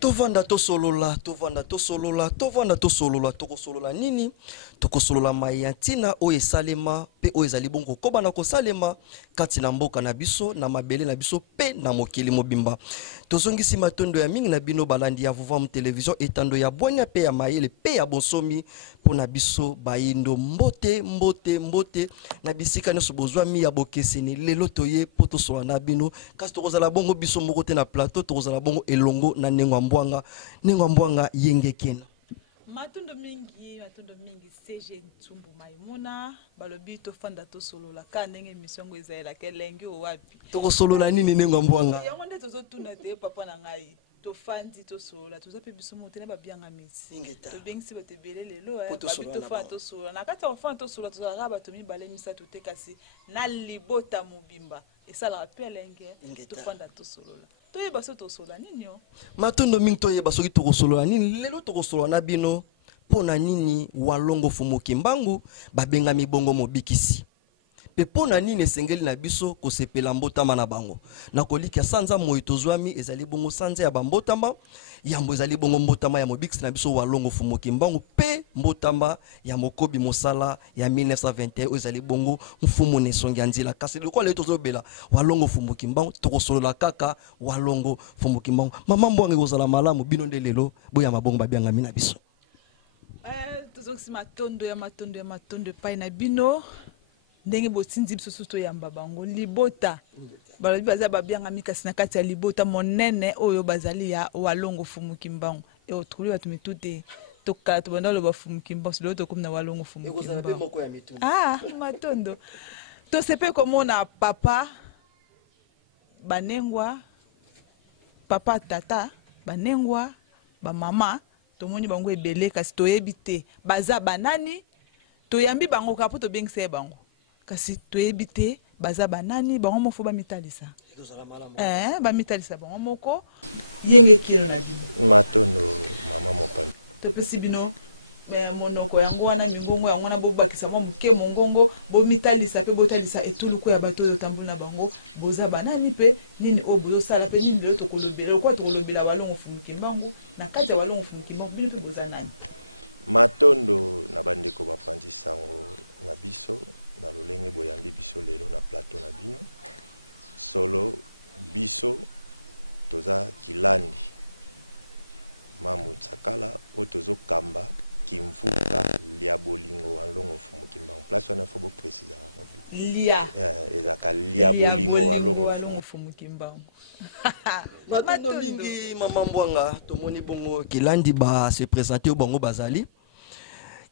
Tovanda to solola, tovanda to solola, tovanda to solola, toko solola nini, toko solola mayantina o esalema pe o ezali bongo koba na kosalema kati na mboka na biso na mabele na biso pe na mokili mobimba. Tozongisi matondo ya mingi na bino balandi ya Vuvam Television etando ya bonya pe ya mayele pe ya bonsomi pona biso bayindo mbote mbote mbote na bisika nyonso bozwa mi ya bokeseni lelo toye poto sola na bino kasi tokozala bongo biso moko te na plateau tokozala bongo elongo na nengo mbwanga yengekena matondo mingi CG Ntsumbu Maimuna balobi to fanda to solola ka ndenge misongo Israela kelengi o wapi to solola nini nengo mbwanga yango nde tozo tuna te papa na ngai to fandi to solola toza pe biso mo te na babianga misi to bengisi ba te belele lelo babi to fanda to solola na kata fanda to solola toza raba to mibale misa to te kasi na libota mobimba esala pelenge to fanda to solola to yeba so to solola nini yo matondo mingi to yeba soki to solola nini lelo to solola na bino pona nini walongo fumuki mbangu babenga mibongo mobikisi pe pona nini esengeli na biso kosepela mbotama na bango na kolika sanza moyi tozwami ezali bongo sanza ya bambotama yambo ezali bongo mbotama ya mobikisi na biso walongo fumuki mbangu pe mbotama ya mokobi mosala ya 1921 ezali bongo mfumu nesongi nzila kasi lokwa le tozobela walongo fumuki mbangu tokosolola kaka walongo fumuki mbangu mama mbwange kozala malamu bino nde lelo boya mabongo babianga mina biso tozongisi matondo pai na bino ndenge botindi biso to yamba bango libota balobi baza babianga mikasi na kati ya libota monene oyo bazali ya walongo fumuki mbangu e otuli batu mitute to kala to banda lo bafumuki mbangu silo to komna walongo fumuki mbangu matondo to sepe komona papa banengwa papa tata banengwa ba mama to moni bango ebele kasi to yebite baza banani to yambi bango kapo to bengise bango kasi to ebite baza banani bango mofo ba mitalisa ba mitalisa bango moko yenge kilo na bino matondo mama mopani to pesi bino monoko yango wana mingongo yango na bobakisa mo muke mongongo bo mitalisa pe botalisa etuluku ya bato yo tambula bango boza banani pe nini o bozo sala pe nini lelo to kolobela ko to kolobela walongo fumuke mbangu na kati ya walongo fumuke mbangu bino pe boza nani matondo na bandeko bapandi sango na biso na lolenge boyambi biso lelo na plateau na bino solo biso toza kilandi mamu tsakala otozo kamba kimvuka lia bolingo walongo fumuki mbangu place wana faut préciser lia ezaka lia bolingo walongo fumuki mbangu matondo mingi mama mbwanga tomoni bongo kilandi ba se présenter bongo bazali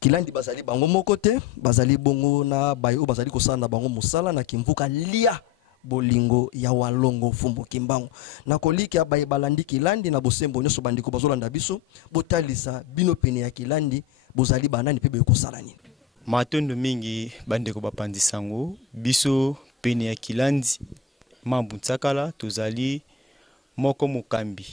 kilandi bazali bango moko te bazali bongo na bayo bazali kosana bango musala na kimvuka lia bolingo ya walongo fumuki mbangu na kolika baye balandi kilandi na bosembo nyoso bandiko bazolanda biso botalisa bino pene ya kilandi bozali banani pe bekosala nini matondo mingi bandeko bapandi sango biso pene ya kilandi mambu ntsakala tozali moko mokambi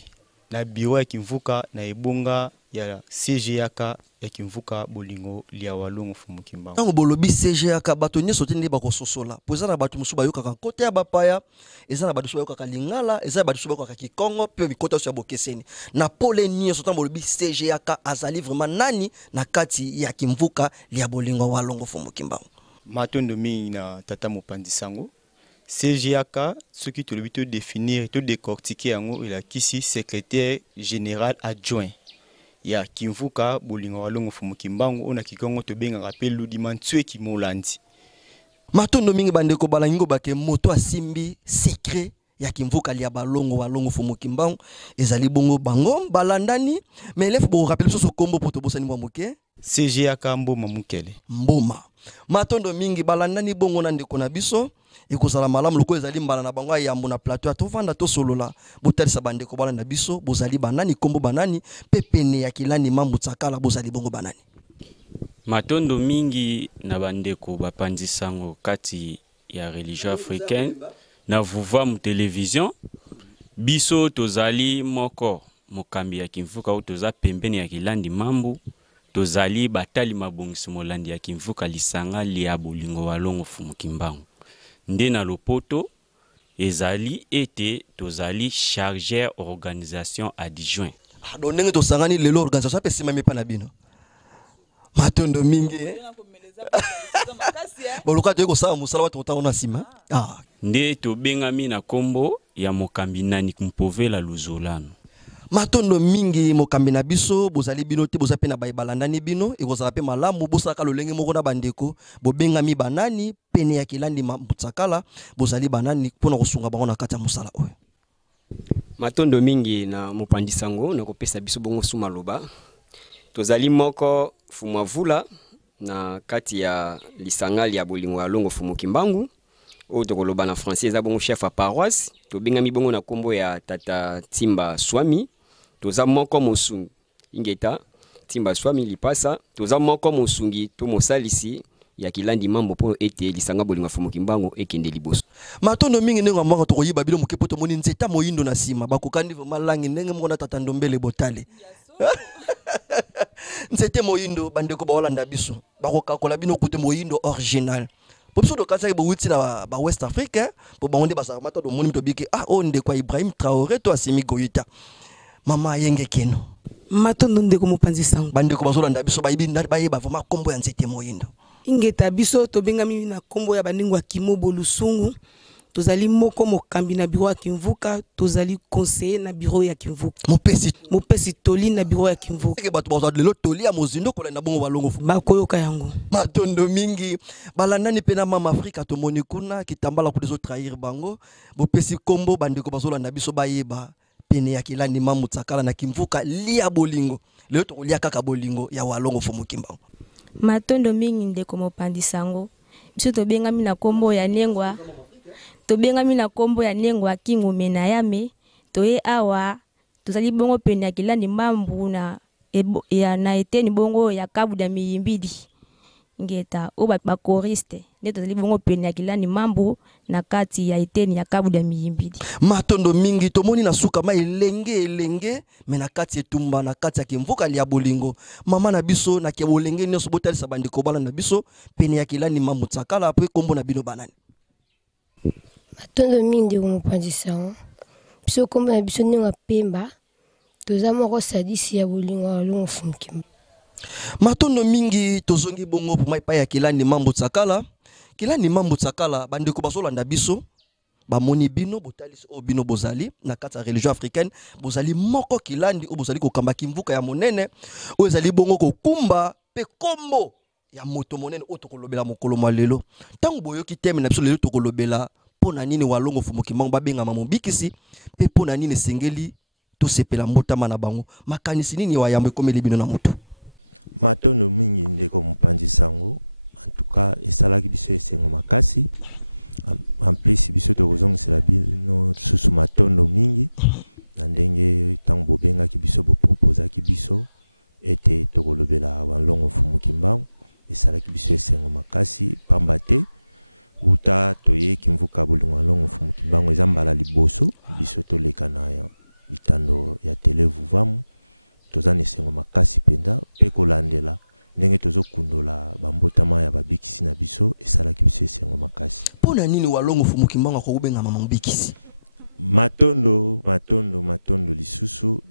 na biro ya kimvuka na ebonga ya CGAK ya kimvuka bolingo lia walongo fumuki mbangu tango bolobi CGAK bato nyeso te nde bakososola po eza na bato mosusu bayokaka kote ya bapaya eza na bato mosusu bayokaka lingala eza na bato mosusu bayokaka kikongo pe bikota ya bokeseni na pole nyeso tango bolobi CGAK azali vraiment nani na kati ya kimvuka lia bolingo walongo fumuki mbangu matondo mingi na tata mopandi sango CGAK ce qui te le définir to décortiquer yango il a kisi secrétaire général adjoint ya kimvuka bolingo walongo fumuki mbangu ona kikongo to benga pe ludima ntweki molandi matondo mingi bandeko balango bake moto asimbi secret ya kimvuka lia balongo walongo fumuki mbangu ezali bongo bango balandani mais lef bo rappel so kombo poto bosani mwa moke CGAK mboma mukele mboma matondo mingi balandani bongo na ndeko na biso ekozala malamu loko ezali mbala na bango yambo na plateau atovanda to solola botalisa bandeko balanda biso bozali banani kombo banani pepene ya kilani mambu tsakala bozali bongo banani matondo mingi na bandeko bapandi sango kati ya religion africaine na Vuvam Television biso tozali moko mokambi ya kimvuka o toza pembeni ya kilandi mambu tozali batali mabongisi molandi ya kimvuka lisanga lia bolingo walongo fumuki mbangu nde na lopoto ezali ete tozali chargeur organisation adjoint donc ndenge tosangani lelo organisation pe sima mepa na bino matondo mingi boluka to ko sala musala watu utaona sima nde tobengami na kombo ya mokambi nani kumpovela luzolano matondo mingi mokambi na biso bozali bino te boza pe na bayibalandani bino ekozala pe malamu bosaka lolenge moko na bandeko bobengami banani pene ya kilandi Mbutsakala bozali banani mpona kosunga bango na kati ya mosala oyo matondo mingi na mopandisango na kopesa biso bongo suma loba tozali moko fumavula na kati ya lisangali ya bolingo ya longo Fumukimbangu oyo tokoloba na français eza bongo chef à paroisse tobengami bongo na kombo ya tata Timba Swami toza moko mosungi ingeta Timba Swami lipasa toza moko mosungi to mosalisi ya kilandi mambo po ete lisanga bolingo Fumukimbangu ekende liboso matondo mingi ndenge moko tokoyiba bino moke poto moni nzeta moyindo na sima bakokandi malangi ndenge moko na tata Ndombele Botale nzete moyindo bandeko baolanda biso bakokakola bino kote moyindo original po biso tokataki bowuti na ba West Africa po bango nde basaka matondo moni mitobiki o ndeko Ibrahim Traoré to Assimi Goïta mama yenge keno matondo ndeko mopanzisango bandeko bazolanda biso bayeba vraiment kombo ya nzete moyindo ingeta biso tobengami na kombo ya bandingo ya Kimobo Lusungu tozali moko mokambi na bureau ya Kimvuka tozali conseiller na bureau ya Kimvuka mopesi toli na bureau ya Kimvuka ke bato bazwa lelo toli ya mozindo kolanda bongo balongo bakoyoka yango matondo mingi balandani pe na mama Afrika tomoni kuna kitambala ku deso trahir bango bopesi kombo bandeko bazolanda biso bayeba pene ya kilandi Mbutsakala na Kimvuka lia bolingo lelo tokolia kaka bolingo ya walongo Fumukimbangu matondo mingi ndeko mopandisango biso tobengami na kombo ya Nengwa tobengami na kombo ya Nengwa Kingumena Yame toye awa tozali bongo pene ya kilandi mambu na na eteni bongo ya Kabuda Miyimbidi ngeta oba ba choriste nde tozali bongo pene ya kilandi mambu na kati ya eteni ya Kabuda Miyimbidi matondo mingi tomoni na suka ma elenge me na kati etumba na kati ya Kimvuka lia bolingo mama na biso na ke bolenge nyonso botalisa bandeko bala na biso pene ya kilandi Mbutsakala apre kombo na bino banani matondo mingi ndeko mopanzisango biso kombo na biso ndenge Pemba toza moko sadisi ya bolingo ya longo Fumukimbangu matondo mingi tozongi bongo po maipa ya kilandi Mbutsakala kilandi Mbutsakala bandeko bazolanda biso bamoni bino botalisi o bino bozali na kati ya religion africaine bozali moko kilandi o bozali kokamba Kimvuka ya monene o ezali bongo kokumba pe kombo ya moto monene o tokolobela mokolo malelo tango boyoki teme na biso lelo tokolobela pona nini walongo Fumukimbangu babengama mobikisi pe pona nini sengeli to sepela mbotama na bango makanisi nini wa yambo ekomeli bino na moto matondo mingi ndeko mopanzisango en tout cas esalaki biso esengo makasi en plus biso tokozongisela bino susu matondo mingi na ndenge ntango bobengaki biso bopropozaki biso ete tokolobela walongo Fumukimbangu esalaki biso esengo makasi pamba te uta toye Kimvuka bolingo walongo Fumukimbangu eza mbala liboso biso toleka na bitando ya tele vuvamu toza nesengo makasi penda pe kolandela ndenge tozokundola bambotama ya babikisi na biso esalaki biso esengo makasi pona nini walongo Fumukimbangu akobengama mobikisi matondo lisusu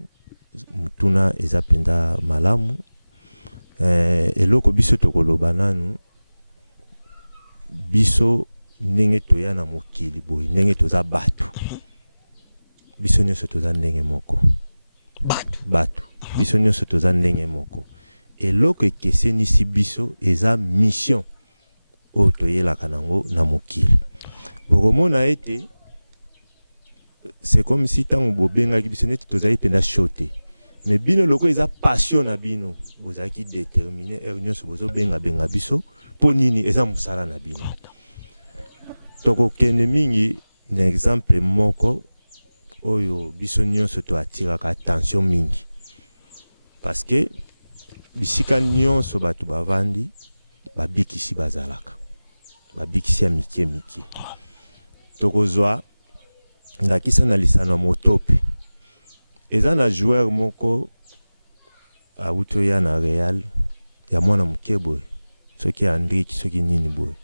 mutuna eza penda malamu eloko biso tokoloba nanu biso ndenge toya na mokili boy ndenge toza bato biso nyonso toza ndenge moko bato biso nyonso toza ndenge moko eloko ekesenisi biso eza mission oyo toyelaka nango na mokili bokomona ete c'est comme si ntango bobengaki biso neti tozali mpenza shote mais bino loko eza passion na bino bozalaki déterminé nyonso bozobenga biso mpo nini eza mosala na bino tokokende mingi na exemple moko oyo biso nyonso toatiraka attention mingi parce que bisika nyonso bato bavandi babikisi bazalaka babikisi ya mike tokozwa ndakisa na lisano motope eza na joueur moko auto ya na Real ya mwana muke boye soki Andrik soki nini boye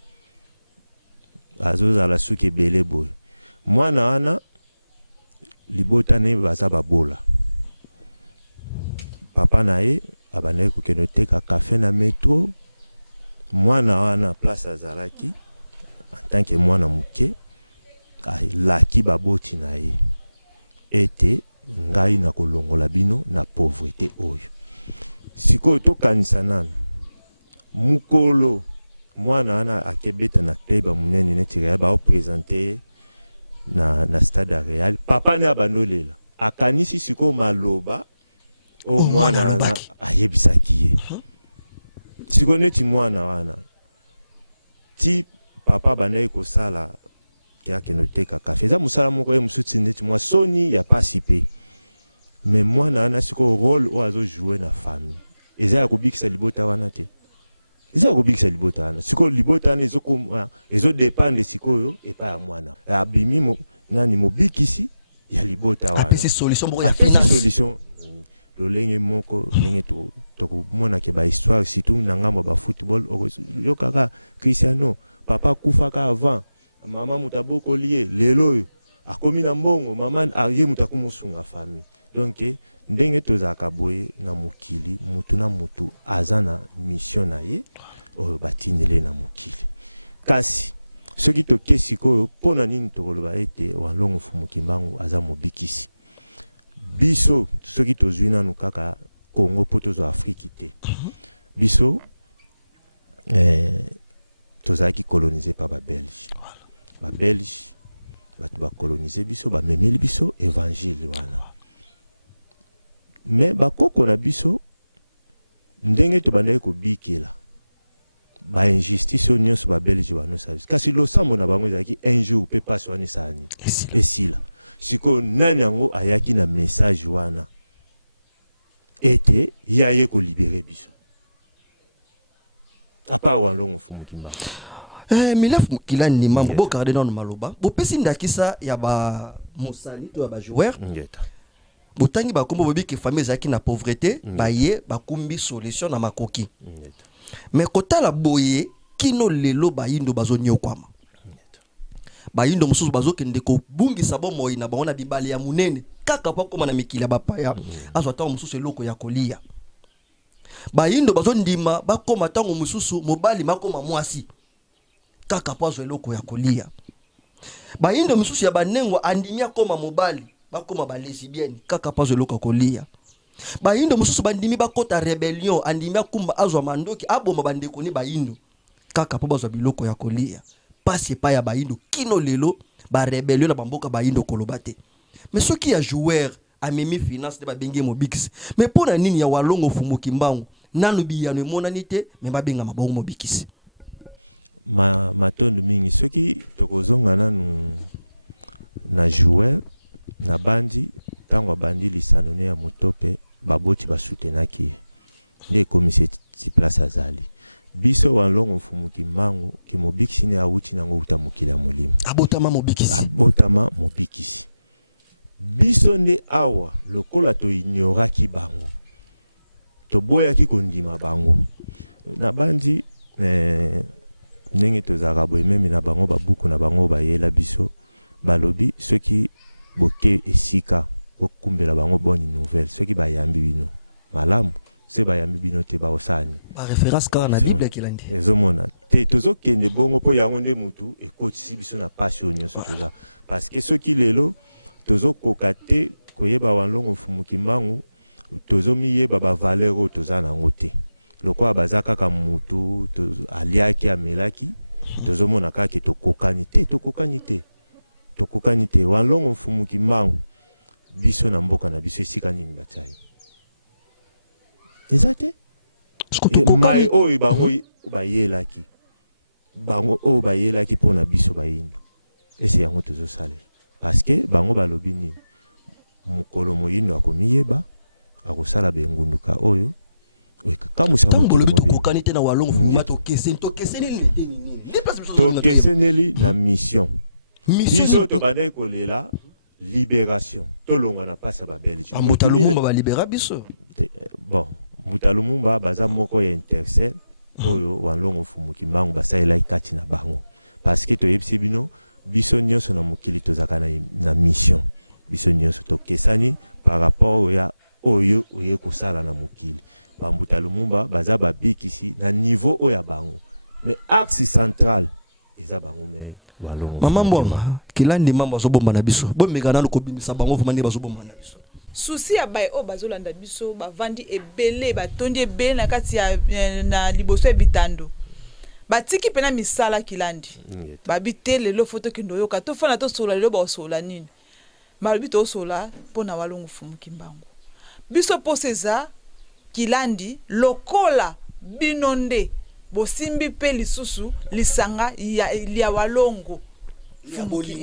azozala suki ebele boye mwana wana libota ne baza babola papa na ye abandaki kokende koteka café na metro mwana wana place azalaki en tant que mwana moke alaki baboti na ye ete ngai na kolongola bino na pauvreté oyo sikoyo tokanisa nanu mukolo mwana wana akebeta na club munene neti Real baopresente na stade Real papa ne abandolela akanisi sikoyo maloba o mwana wana ayebisaki ye sikoyo neti mwana wana ti papa bandaki kosala kiakende koteka kafe eza mosala moko ye mosusu neti mwa soni ya pasi pe mais mwana wana sikoyo rôle oyo azojouer na famille eza ya kobikisa libota wana te eza ya kobikisa libota wana sikoyo libota wana ezodépendre sikoyo epai ya mwana abimi nani mobikisi ya libota wana apesi solution moko ya finance solution lolenge moko ndenge tokomonake bahistoire surtout na ngambo ba football yokaka Cristiano papa kufaka avant mama mutabokoli ye lelo oyo akomi na mbongo mama aye mutakumosunga famille donc ndenge tozaka boye na mokili mutu na mutu aza na mission na ye oyo batindele na mokili kasi soki toke sikoyo mpona nini tokoloba ete Walongo Fumukimbangu aza mobikisi biso soki tozwi nanu kaka Congo po tozwa Afrique te biso tozalaki colonisé par babelge babelge bato bacolonize biso bamemeli biso évangile wana mais bakoko na biso ndenge tobandaki kobikela bainjustice oyo nyonso babelge banosa kasi losambo na bango ezalaki un jour mpe pasi wana esani esila sikoyo nani yango ayaki na message wana ete ye aye kolibere biso apart Walongo Fumukimbangu Milaf Mukila Ndima bo garder dans maloba bo pesi ndakisa ya ba mosali to ya ba joueur botangi ba kombo bobi ke famille zaki na pauvreté baye bakumbi solution na makoki mais kotala boye kino lelo bayindo bazonyo kwama bayindo mususu bazokende ko bungisa bo moyi na bango na bibali ya munene kaka pa koma na mikili ya bapaya azwa tango mususu eloko ya kolia bayindo bazondima bakoma tango mususu mobali makoma mwasi kaka pazo eloko ya kolia bayindo mususu ya banengo andimia koma mobali bakoma ba lesbienne kaka pazo eloko ya kolia bayindo mususu bandimi bakota rebellion andimia kumba azwa mandoki aboma bandeko ni bayindo kaka po bazwa biloko ya kolia pasi pa ya bayindo kino lelo ba rebellion na bamboka bayindo kolobate mais soki ya joueur amemi finance de ba benge mobikisi mais pona nini ya Walongo Fumukimbangu nanu biyano monani te mais babenga mabongo mobikisi matondo mingi soki tokozonga nanu na joueur na bandi tango bandi lisanone ya motope baboti basutenaki nde komise ti place azali biso Walongo Fumukimbangu ki mobikisi ne awuti nango uta mokili ya molimo abotama mobikisi biso nde awa lokola to ignoraki bango to boyaki kondima bango na bandi ndenge tozaka boye meme na bango babuku na bango bayela biso balobi soki boke esika bokumbela bango bonne nouvelle soki bayambi bino malamu se bayambi bino te baosani ba référence ka na Bible kilandi ezomona te tozokende bongo po yango nde mutu ekotisi biso na pasi nyonso toza parce que soki lelo tozokoka te koyeba Walongo Fumukimbangu tozomiyeba ba valeur oyo toza nango te lokola baza kaka mutu aliaki amelaki tozomona kaka tokokani te Walongo Fumukimbangu biso na mboka na biso esika nini batai ezate mai oyo bango bayelaki bango oyo bayelaki mpona biso bayindo ese yango tozosalela parce que bango balobi nini mokolo moyindo akomiyeba akosala bengunduka oyo tokokani na Walongo Fumukimbangu tokeseneli na mission biso tobandaki kolela libération tolongwa na pasi ya babelge Mbuta Lumumba balibera biso bon Mbuta Lumumba baza moko ya intercelle oyo Walongo Fumukimbangu basalelaki kati na bango parce que toyebisi bino biso nyonso na mokili tozaka na mission biso nyonso tokesani par rapport ya oyo oye kosala na mokili bambuta lumumba baza babikisi na niveau oya bango mais axe central eza bango me walongo mama mbonga kilandi mambo azobomba na biso bomeka nanu kobimisa bango vumandi bazobomba na biso susi ya baye o bazolanda biso bavandi ebele batondi ebele na kati ya na liboso ebitando batiki pena misala kilandi babite lelo foto kindo yoka to fana to sola lelo ba sola nini malobi to sola pona walongo fumuki mbango biso poseza kilandi lokola binonde bosimbi pe lisusu lisanga ya walongo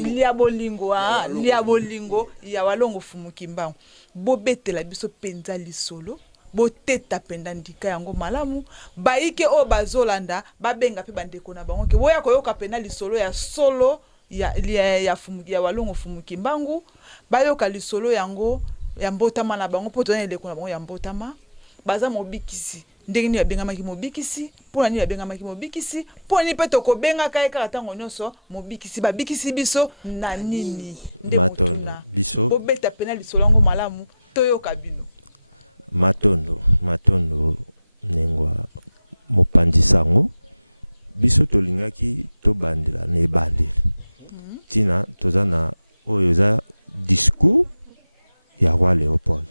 lia bolingo ya walongo fumuki mbango bobetela biso penza lisolo boteta penda ndika yango malamu baike o bazolanda babenga pe bandeko na bango ke boya koyoka pena lisolo ya solo ya fumuki ya walongo fumuki mbangu bayoka lisolo yango ya mbotama na bango poto na eleko na bango ya mbotama baza mobikisi ndenge ni yabengamaki mobikisi pona ni yabengamaki mobikisi poni pe tokobenga kai kaka tango nyonso mobikisi babikisi biso na nini nde motuna biso bobeta pena lisolo yango malamu toyoka bino matondo nengwa mopandisango biso tolingaki tobandela na ebandeli tina toza na oyo za discours ya roi Léopold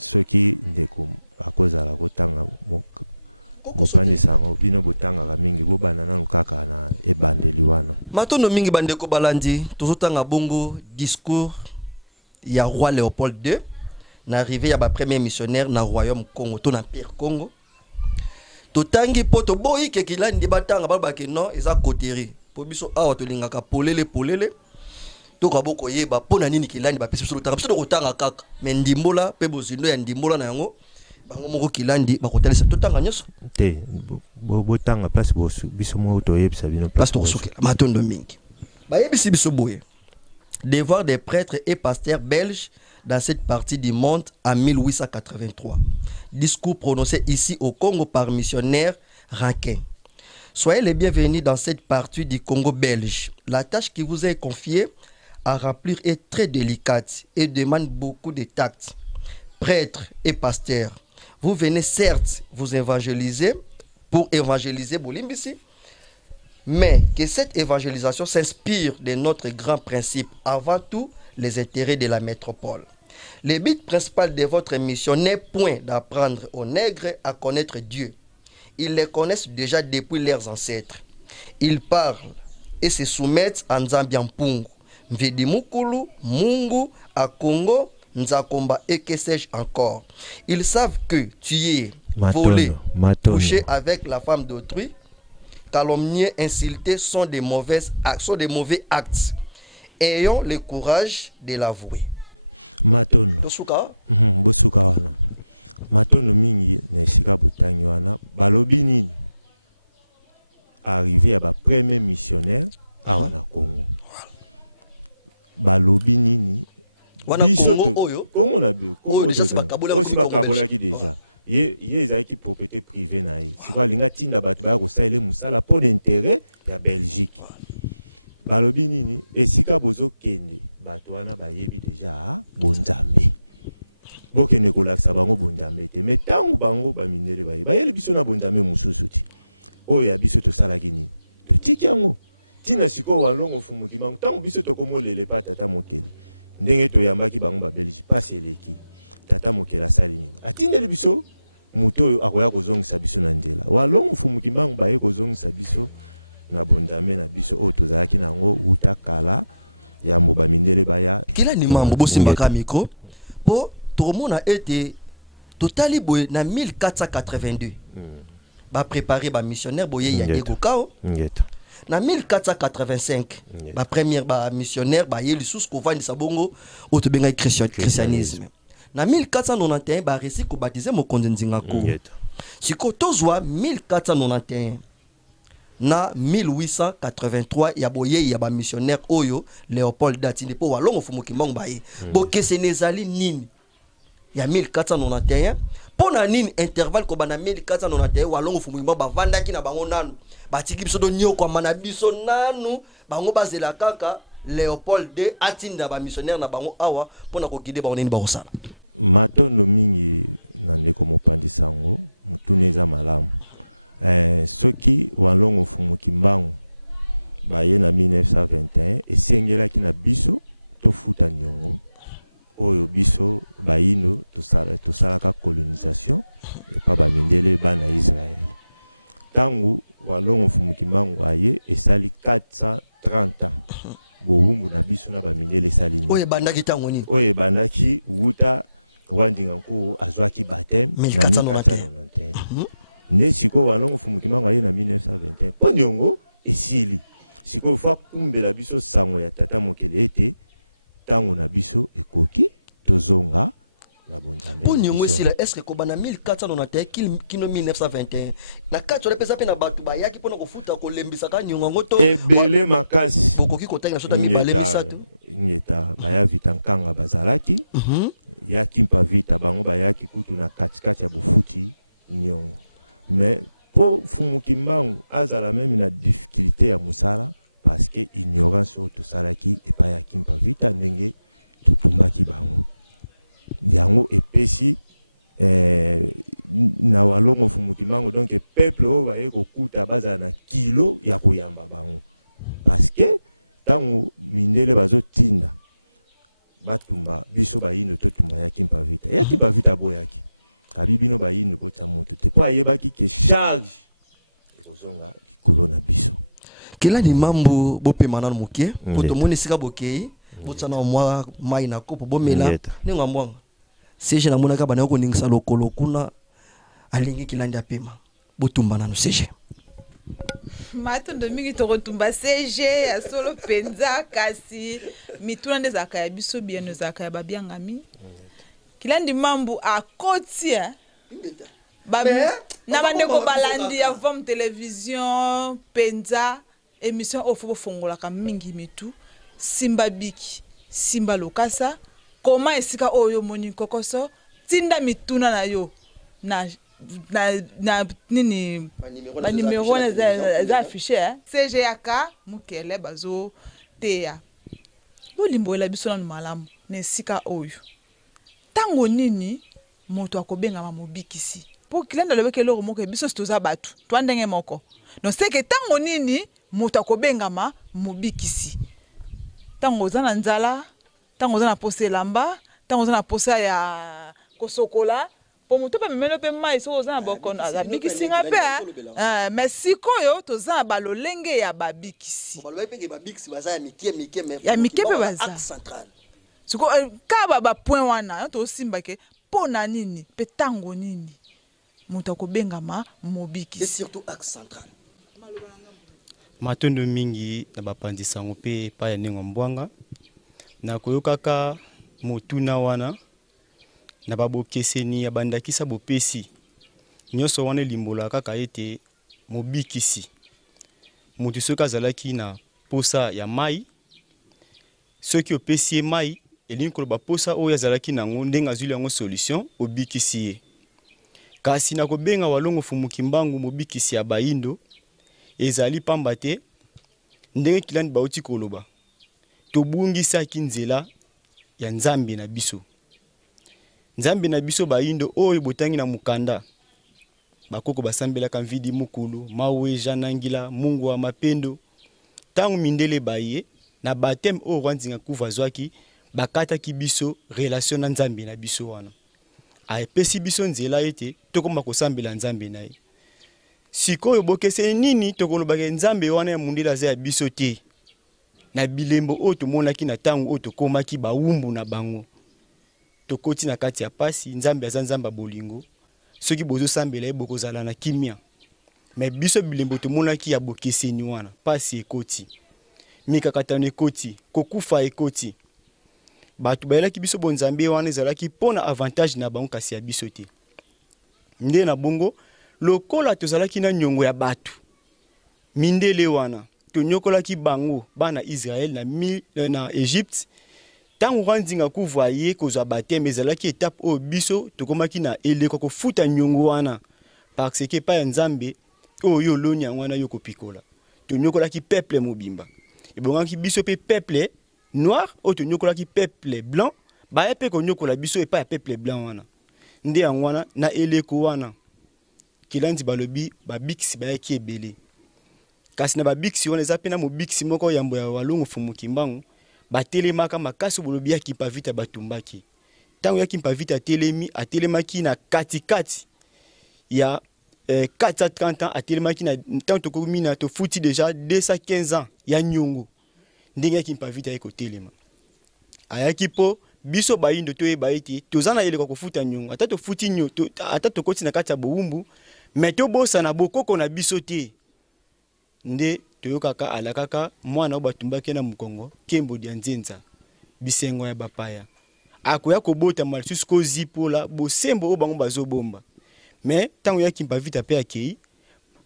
soki ndeko akozala kotanga mopandisango bino botangaka mingi bobanda nanu kaka na ebandeli wana matondo mingi bandeko balandi tozotanga bongo discours ya roi Léopold II na arrivé ya ba premier missionnaire na royaume Congo to na Pierre Congo totangi poto boyi ke kilandi batanga babake non eza koteri po biso awa tolingaka polele to kaboko yeba pona nini kilandi ba pesi biso tanga biso tokotanga kaka mais ndimbola pe bozindo ya ndimbola na yango bango moko kilandi bakotalisa totanga nyoso te botanga place biso mo toyebisa bino place tokosokela matondo mingi bayebisi biso boye devoir des prêtres et pasteurs belges dans cette partie du monde en 1883. Discours prononcé ici au Congo par missionnaire Raquin. Soyez les bienvenus dans cette partie du Congo belge. La tâche qui vous est confiée à remplir est très délicate et demande beaucoup de tact. Prêtres et pasteurs, vous venez certes vous évangéliser pour évangéliser Bolimbisi, mais que cette évangélisation s'inspire de notre grand principe, avant tout les intérêts de la métropole. Le but principal de votre mission n'est point d'apprendre aux nègres à connaître Dieu. Ils les connaissent déjà depuis leurs ancêtres. Ils parlent et se soumettent en Nzambiampungu, Mvedimukulu, Mungu, Akongo, Nzakomba et que sais-je encore. Ils savent que tuer, voler, coucher avec la femme d'autrui, calomnier, insulter sont des mauvais actes. Ayons le courage de l'avouer. Matondo bosuka wana matondo mingi na esika botangi wana balobi nini arrivé ya ba premier missionnaire awa na Congo balobi nini wana Congo oyo Congo na bi Congo déjà c'est pas kabola ki déjà ye ezaki propriété privée na ye c'est quoi linga tinda batu ba ko saile musala pour l'intérêt ya Belgique balobi nini esika bozo kende bato wana bayebi deja bonzambe bokende kolakisa bango bonzambe te mais tangu bango bamindele bayeli biso na bonzambe mususu ti oyo ya biso tosalaki nini totiki yango tina siko walongo fumuki bango tangu biso tokomolele pa tata mokeli ndenge toyambaki bango ba Belgique pase eleki tata mokeli asali nini atindeli biso muto oyo akoya kozongisa biso na nzela walongo fumuki bango baye kozongisa biso na bonzambe na biso oyo tozalaki nango utakala yambo bamindele baya kila ni mambo bosimbaka micro po tomona ete totali boye na 1482 ba préparer ba missionnaire boye ya Dekokao na 1485 ba première ba missionnaire ba yeli sous kovandisa bongo otobenga christianisme na 1491 ba récit ko baptiser mokonzi Nzingako siko tozwa 1491 na 1883 ya boye ya ba missionnaire oyo Léopold Datinde po walongo fumuki mbongo baye bokese nezali nini ya 1491 pona nini intervalle ko bana 1491 walongo fumuki mbongo bavandaki na bango nanu batiki biso do nyoko mana biso nanu bango bazela kaka Léopold II atinda ba missionnaire na bango awa pona ko guider bango nini ba osala matondo mingi na ndeko mopanzi sango mutuna eza malamu. Soki walongo fumuki mbangu baye na 1921 esengelaki na biso tofuta niongo oyo biso bayino tosalaka colonisation epa bamindele bana Israel. Tangu walongo fumuki mbangu aye esali 430 ans bowumbu na biso na bamindele esali oyo bandaki tango nini oyo ebandaki wuta wandinga nkuu azwaki batem 1491 nde siko walongo fumuki mbangu aye na 1921 po niongo esili siko fa kumbela biso sango ya tata mokele ete tango na biso ekoki tozonga na bonzambe po niongo esila est-ce que kobana 1491 kino 1921 na kati ole pesa pe na batu bayaki pona kofuta kolembisa ka niongo ngoto ebele makasi bokoki kotaki na sota mibale misato ngeta baya vita nkanga bazalaki yaki mpa vita bango bayaki kutu na katikati ya bufuti niongo mais po fumuki mbangu azala même na difficulté ya musala parce que ignorance o to salaki epa yaki mpa vita ndenge tutumbaki bango yango epesi na walongo fumuki mbangu donc peuple o baye kokuta bazala na kilo ya koyamba bango parce que tango mindele bazotinda batumba biso bayindo totumba yaki mpa vita boyaki kabibino bayindo bota moto te po ayebaki ke charge ekozonga likolo na biso kila ni mambo bopemana moke potomoni sika bokei botana mwa mai na kopo bomela ninga mbwanga seje na mona ka bana ko ningisa lokolo kuna alingi kilandi apema botumbana no seje matondo mingi tokotumba seje ya solo penza kasi mituna ndezaka ya biso bieno zaka ya babiangami kilandi mambu akotia na bandeko balandi ya vom television penza émission ofo fongola ka mingi mitu simba biki simba lokasa koma esika oyo moni kokoso tinda mituna na yo na nini ba numéro za affiché CG yaka mukele bazo teya bolimbo la biso na malamu na sika oyo tango nini moto akobenga mamobikisi po kilenda lobeke loro moko biso stoza batu twandenge moko no seke tango nini moto akobenga mobikisi tango za na nzala tango za na pose lamba tango za na posa ya kosokola po moto pa memelo pe mai so za na bokono abikisi ngape mais sikoyo to za balolenge ya babikisi balobeke babikisi baza ya mike ya mike pe baza central siko ka ba point wana to simba ke pona nini pe tango nini moto akobengama mobikisi et surtout axe central matondo mingi na bapanzisango pe pa ya nengo mbwanga na koyokaka motuna wana na babokeseni ya bandakisa bopesi nyonso wana limbola kaka ete mobikisi moto soki azalaki na posa ya mai soki opesi ye mai elingi koloba posa oyo azalaki nango ndenge azwili yango solution obikisi ye kasi na kobenga walongo fumuki mbangu mobikisi ya bayindo ezali pamba te ndenge kilandi bauti koloba tobungisaki nzela ya nzambe na biso bayindo oyo botangi na mukanda bakoko basambelaka mvidi mukulu mawe janangila mungu wa mapendo tangu mindele baye na batem oyo rwanzinga kuva zwaki bakataki biso relation na nzambe na biso wana aepesi biso nzela ete tokoma kosambela nzambe na ye sikoyo bokese nini tokolobaka nzambe wana ya mundele aza ya biso te na bilembo oyo tomonaki na tango oyo tokomaki bawumbu na bango tokoti na kati ya pasi nzambe aza nzamba bolingo soki bozosambela ye bokozala na kimia me biso bilembo tomonaki ya bokeseni wana pasi ekoti mikakatano ekoti kokufa ekoti bato bayelaki biso bonzambe wana ezalaki mpona avantage na bango kasi ya biso te nde na bongo lokola tozalaki na nyongo ya bato mindele wana tonyokolaki bango bana Israel na Egypte tango rwanzinga kuva ye kozwa bateme ezalaki étape oyo biso tokomaki na eleko kofuta nyongo wana parce que pa ya nzambe oyo loni yango wana yo kopikola tonyokolaki peuple mobimba ebongaki biso pe peuple noir oyo tonyokolaki peuple blanc ba pe konyokola biso epa ya peuple blanc wana nde yango wana na eleko wana kilandi balobi babikisi bayaki ebele kasi na babikisi wana eza pe na mobikisi moko yambo ya walongo fumu kimbangu batelemaka makasi bolobi ya Kimpavita batumbaki tango ya Kimpavita atelemaki na katikati ya 430 ans atelemaki na tango tokomi na tofuti déjà 215 ans ya nyongo ndenge ya Kimpavita eko telema ayaki po biso bayindo toyeba ete toza na eleko kofuta nyongo ata tofuti nyongo ata tokoti na kati ya bowumbu me tobosana bokoko na biso te nde toyokaka alakaka mwana batumbaki na mukongo kembo dia nzenza bisengo ya bapaya akoya kobota malisusu kozipola bosembo o bango bazobomba me tango ya Kimpavita pe akei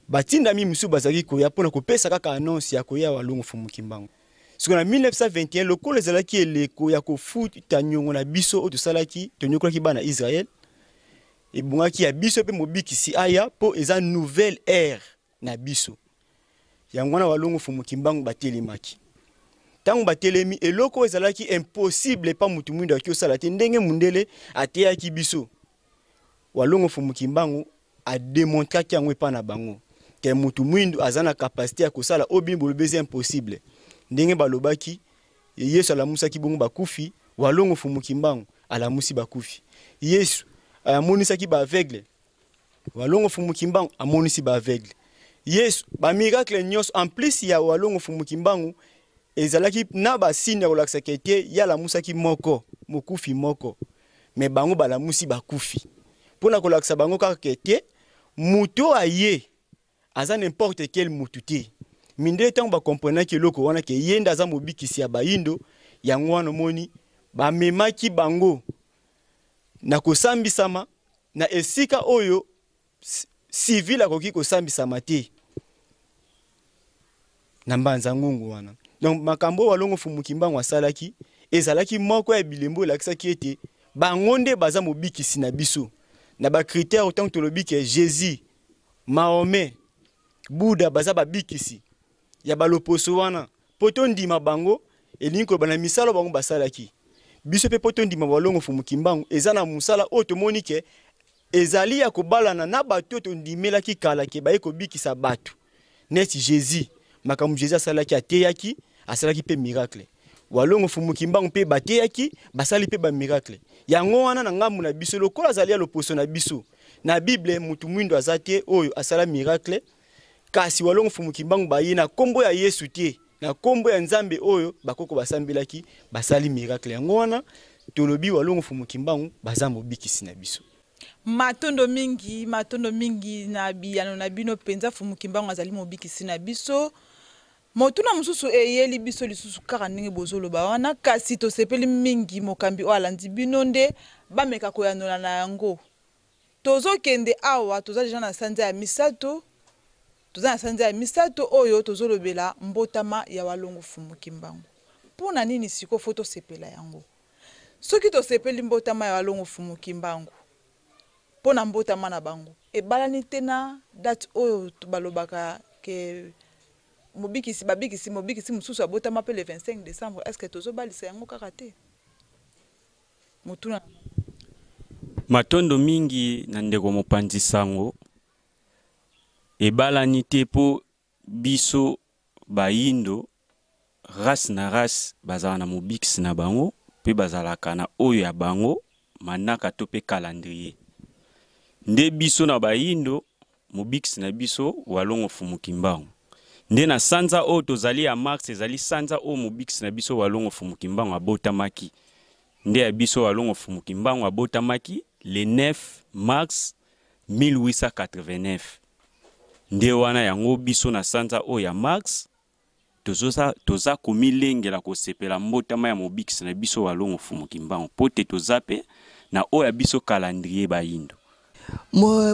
batinda mi musu bazaki koya pona kopesa kaka annonce ya koya walongo fumu kimbangu siko na 1921 lokolo ezalaki eleko ya kofuta nyongo na biso o tosalaki tonyokolaki bana Israël ebungaki ya biso pe mobikisi aya po eza nouvelle ère na biso yango na walongo fumu kimbangu batelemaki tango batelemi eloko ezalaki impossible pa mutu mwindo akiosala te ndenge mundele ateyaki biso walongo fumu kimbangu a démontraki yango epa na bango ke mutu mwindo azana capacité ya kosala obimbo lobezi impossible ndenge balobaki Yesu alamusaki bongo bakufi walongo fumu kimbangu alamusi bakufi Yesu amonisaki ba aveugle walongo fumu kimbangu amonisi ba aveugle Yesu ba miracle nyos en plus ya walongo fumu kimbangu ezalaki na ba signe ya kolakisa kete ya lamusaki moko mokufi moko me bango balamusi bakufi pona kolakisa bango kaka kete muto aye aza n'importe quel mutu te minde tango ba comprendre ke loko wana ke yenda za mobikisi ya bayindo yango wana moni ba memaki bango na kosambisama na esika oyo civil akoki kosambisama te na mbanza ngungu wana donc makambo walongo fumu kimbangu asalaki ezalaki moko ya bilembo elakisaki ete bangonde baza mobikisi na biso na ba critère autant que lobi ke Jésus Mahomet Bouddha baza babikisi ya baloposo wana poto ndima bango elinko bana misalo bango basalaki biso pe poto ndima walongo fumu kimbangu eza na musala o tomoni ke ezali ya kobalana na bato to ndimelaki kala ke baye kobikisa bato neti Jésus makambo Jésus asalaki ateyaki asalaki pe miracle walongo fumu kimbangu pe bateyaki basali pe ba miracle yango wana na ngambu na biso lokola azali ya loposo na biso na Bible mutu mwindo azate oyo asala miracle kasi walongo fumu kimbangu bayi na kombo ya Yesu te na kombo ya Nzambe oyo bakoko basambelaki basali miracle yango wana tolobi walongo fumu kimbangu baza mobikisi na biso matondo mingi na biyano na bino penza fumu kimbangu azali mobikisi na biso motuna mususu eyeli biso lisusu kaka ndenge bozoloba wana kasi tosepeli mingi mokambi o alandi bino nde bameka koyanola na yango tozokende awa toza deja na sanza ya misato oyo tozolobela mbotama ya walongo fumu kimbangu mpona nini siko fo tosepela yango soki tosepeli mbotama ya walongo fumu kimbangu mpona mbotama na bango ebalani te na date oyo balobaka ke mobikisi mususu abotama pe le 25 décembre est-ce que tozobalisa yango kaka te mutuna matondo mingi na ndeko mopanzi sango ebalani te po biso bayindo race na race bazala na mobikisi na bango pe bazalaka na oyo ya bango manaka to pe calendrier nde biso na bayindo mobikisi na biso walongo fumu kimbangu nde na sanza o tozali ya mars ezali sanza o mobikisi na biso walongo fumu kimbangu abotamaki nde ya biso walongo fumu kimbangu abotamaki le 9 mars 1889 nde wana yango biso na sanza o ya mars toza komilengela kosepela mbotama ya mobikisi na biso walongo fumu kimbangu pote tozape na o ya biso calendrier bayindo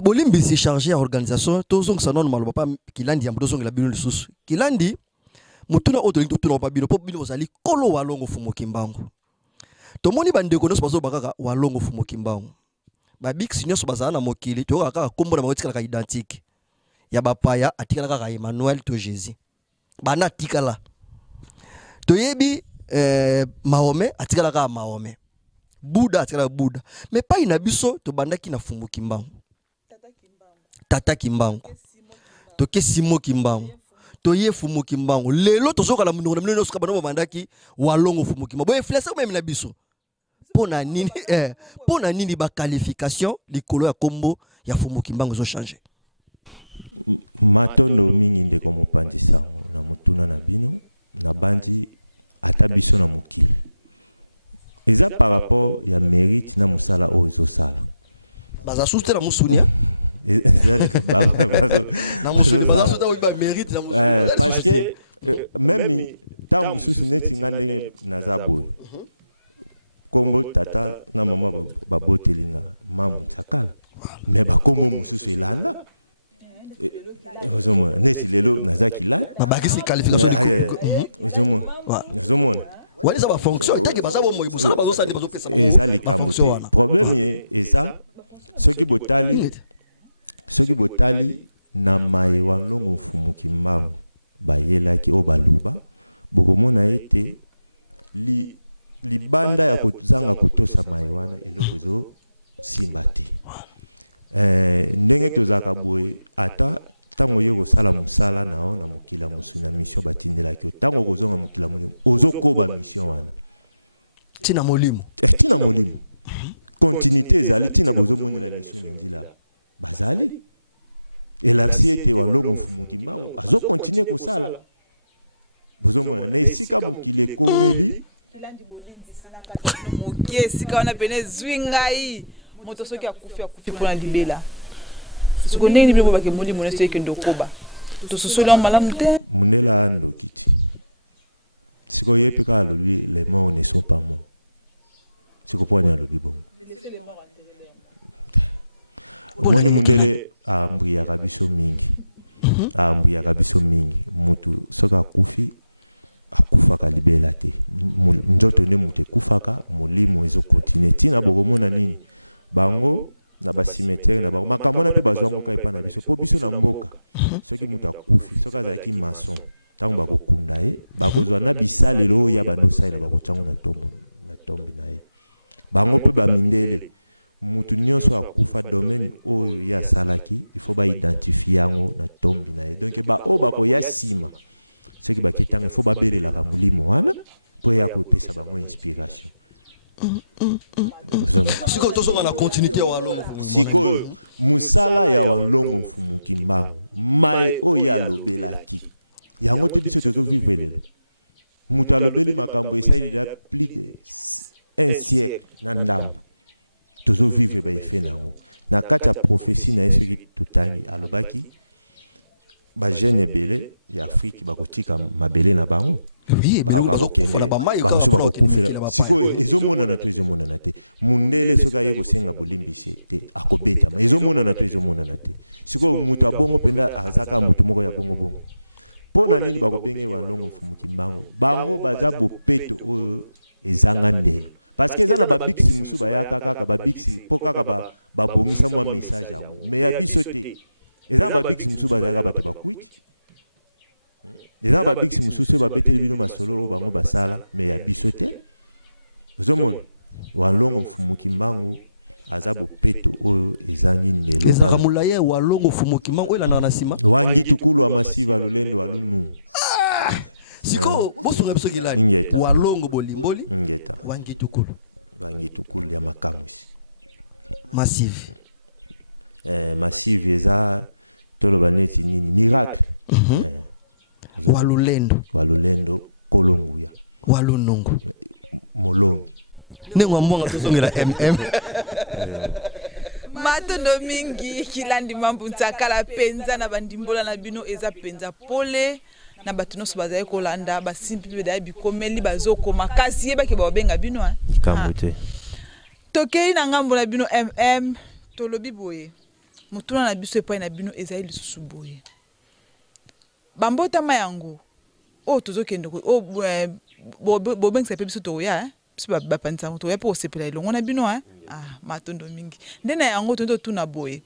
bolimbisi chargé ya organisation tozongisa nono maloba pa kilandi ya tozongela bino lisusu kilandi mutuna oto tuna pa bino po bino ozali kolo walongo fumu kimbangu tomoni bandeko nyonso bazobakaka walongo fumu kimbangu babikisi nyonso bazala na mokili toyoka kaka kombo na bango etikala ka identique ya bapaya atikala kaka Emmanuel to Jésus bana atikala toyebi Mahomet atikala kaka Mahomet Bouddha atikala Bouddha. Mais pas ina biso to bandaki na fumu kimbangu. Tata kimbangu. To ke simo kimbangu. To ye fumu kimbangu. Lelo to soka la mundu na mundu soka bano bandaki walongo fumu kimbangu. Bo influence ko même na biso. Pona nini ba qualification likolo ya kombo ya fumu kimbangu zo changer. Matondo mingi ndeko mopanzisango na mutuna na bino na bandi ata biso na mokili. Eza par rapport ya mérite na musala o ezosala. Baza souste na musunia. Na musuni baza souste o ba mérite na musunia. Parce que même tant mususu neti ngandenge nazabo. Kombo tata na mama babotelinga mamu tsakala. Mais ba kombo mususu elanda. Ozomona neti lelo nazaki la mabakisi qualification ozomona wali ça va fonction tant que baza bo moyi musala bazo sandi bazo pesa ba fonction problème est ça ceux qui botali na mai wanlongo mfumuki mbangu bayelaki o baluba bokomona ete libanda ya kozanga kotosa mai wana eloko zo simbate ndenge tozaka boye ata tango yeko sala musala nao na mokila musuna mission batindela ki tango kozonga mokila molimo ozokoba mission wana tina molimo continuité ezali tina bozo monela neso nyandila bazali elaksi ete walongo mfumuki mbangu azo continuer kosala bozo mona na esika mokile komeli mokie esika wana pene zwingai moto soki akufi pona libela siko ndenge ni bake moli mona seke ndokoba to sosolo malamu te munela ando kiti siko yepe ka lobi les morts ne sont pas morts siko pona lobi bon moni mundele ambuya kabiso mingi mutu soka akufi akufa ka libela te njoto ne mutu kufaka molimo ezo continuer tina bokomona nini bango na ba cimetière na ba makamona pe bazwango ka epa na biso po biso na mboka soki mutu akufi soka azaki maçon tango bakokunda ye bakozwa na bisalelo ya banosaila bakochango na tombe na ye bango pe bamindele mutu nyonso akufa domaine oyo ya salaki il faut ba identifier yango na tombe na ye donc ba o bako ya sima soki bakitanga il faut ba belela ka mulimo wana po ya ko pesa bango inspiration. Siko tosonga na continuité ya walongo fumu sikoyo musala ya walongo mfumu kimbangu mai o ya lobelaki yango te biso tozo vivre lelo mutu alobeli makambo esaidi da plus de un siècle na ndambo tozo vivre ba efe nango na kati ya prophétie na yesoki tutangi alobaki ba jeune ebele ya Afrique bakotika mabele na bango. Oui, mais bazo kufala ba mai ka ba okufela ba siko ezomona na to ezomona na te mundele soka yeko senga bolimbisi te akobeta ma ezomona na to ezomona na te siko mutu abongo penda azaka mutu moko ya bongo pona nini bakobenge walongo mfumuki mbangu bango baza bopeto oyo ezanga ndelo parce que ezana babikisi musu bayaka kaka babikisi po kaka babongisa mwa message yango mais ya biso te ezana babikisi musu bazaka bato bakwiti ezana babikisi musu se babeteli bino masolo bango basala mais ya biso te ozomona walongo mfumuki mbangu aza bopeto oyo ezangi ndelo ezaka mulaye walongo mfumuki mbangu ela na sima wangi tukulu amasiva lulendo alunu siko bosunga biso kilani walongo bolimboli ngeta wangi tukulu ya makamusi massive massive eza toloba neti nini miracle walulendo kolonguya walunungu molongi nengo mbonga tosongela matondo mingi kilandi mambu ntsakala penza na bandimbola na bino eza penza pole na bato nyonso bazali kolanda basimple bedaya bikomeli bazokoma kasi yebake babenga bino kambo te tokei na ngambo na bino tolobi boye mutuna na biso epai na bino ezali lisusu boye bambotama yango o tozokende o bobengisa pe biso toya biso bapanisa moto ya po osepela elongo na bino matondo mingi nde na yango tondo tuna boye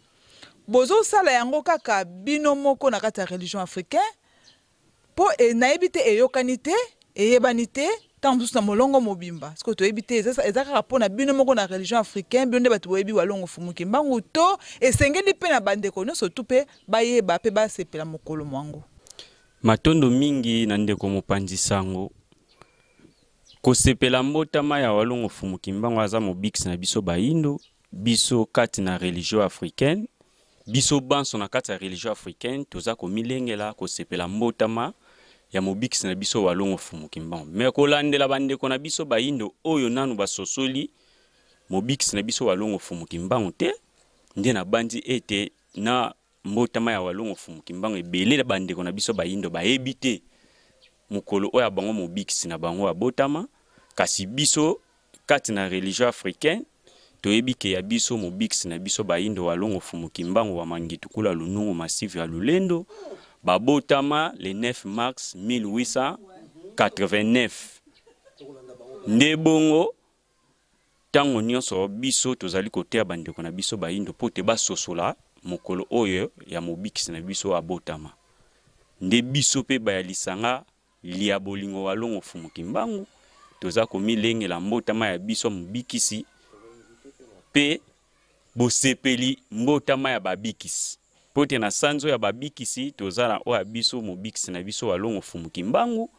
bozosala yango kaka bino moko na kati ya religion africaine po nayebi te eyokani te eyebani te tant mosusu na molongo mobimba siko toyebi te eza kaka mpo na bino moko na religion africaine bino nde bato boyebi walongo fumuki mbangu to esengeli mpe na bandeko nyonso tu mpe bayeba mpe basepela mokolo mwango. Matondo mingi na ndeko mopanzi sango kosepela mbotama ya walongo fumuki mbangu aza mobikisi na biso baindo biso kati na religion africaine biso banso na kati ya religion africaine toza komilengela kosepela mbotama ya mobikisi na biso walongo fumuki mbangu me kolandela bandeko na biso baindo oyo nanu basosoli mobikisi na biso walongo fumuki mbangu te nde na bandi ete na mbotama ya walongo fumuki mbangu ebele bandeko na biso baindo bayebi te mokolo oyo bango mobikisi na bango abotama kasi biso kati na religion africaine toyebi ke ya biso mobikisi na biso baindo walongo fumuki mbangu wa Mangitukula Lunungu Massif ya Lulendo babotama le 9 mars 1889 nde bongo tango nyonso biso tozali kotea bandeko na biso baindo po te basosola mokolo oyo ya mobikisi na biso abotama nde biso pe bayalisanga lia bolingo walongo fumuki mbangu toza komilengela mbotama ya biso mobikisi pe bosepeli mbotama ya babikisi pote na sanzo ya babikisi tozala oya biso mobikisi na biso walongo fumuki mbangu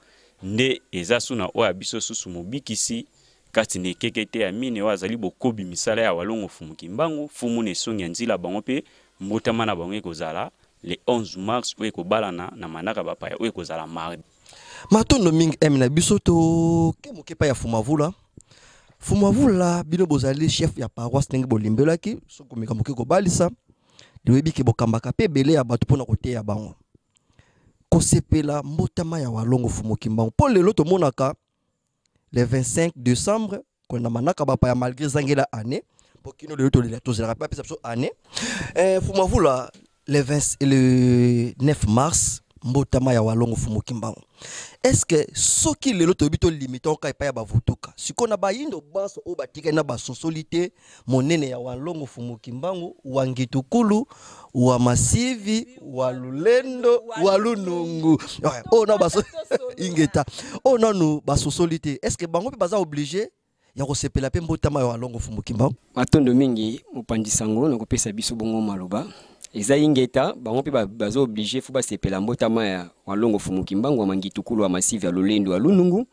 nde eza suna oya biso susu mobikisi kati ne kekete ya mine wazali bokobi misala ya walongo fumuki mbangu fumu ne songi ya nzila bango pe mbotama na bango ekozala le 11 mars oyo ekobalana na manaka bapaya oyo ekozala mardi. Matondo mingi na biso to kemoke pa ya Fumavula. Fumavula bino bozali chef ya paroisse ndenge bolimbelaki soko mekamoke kobalisa liwebi ke bokambaka pe bele ya bato pona kote ya bango kosepela mbotama ya walongo fumuki mbangu po lelo tomonaka le 25 décembre kona manaka bapa ya malgré zangela année po kino lelo tozela pa pesa biso année Fumavula le 9 mars mbotama ya walongo fumuki mbangu. Est-ce que soki lelo tobito limité ka epa ya bavutuka sikona bayindo baso o batika na basosolite monene ya walongo fumuki mbangu wa Ngitukulu wa Masivi wa Lulendo wa Lunungu o na baso ingeta o nanu basosolite est-ce que bango pe baza obligé ya kosepela pe mbotama ya walongo fumuki mbangu. Matondo mingi mopandi sango na kopesa biso bongo maloba eza ingeta bango pe bazo obligé fu basepela mbotama ya walongo fumuki mbangu wa Mangitukulu wa Massive ya Lulendo wa Lunungu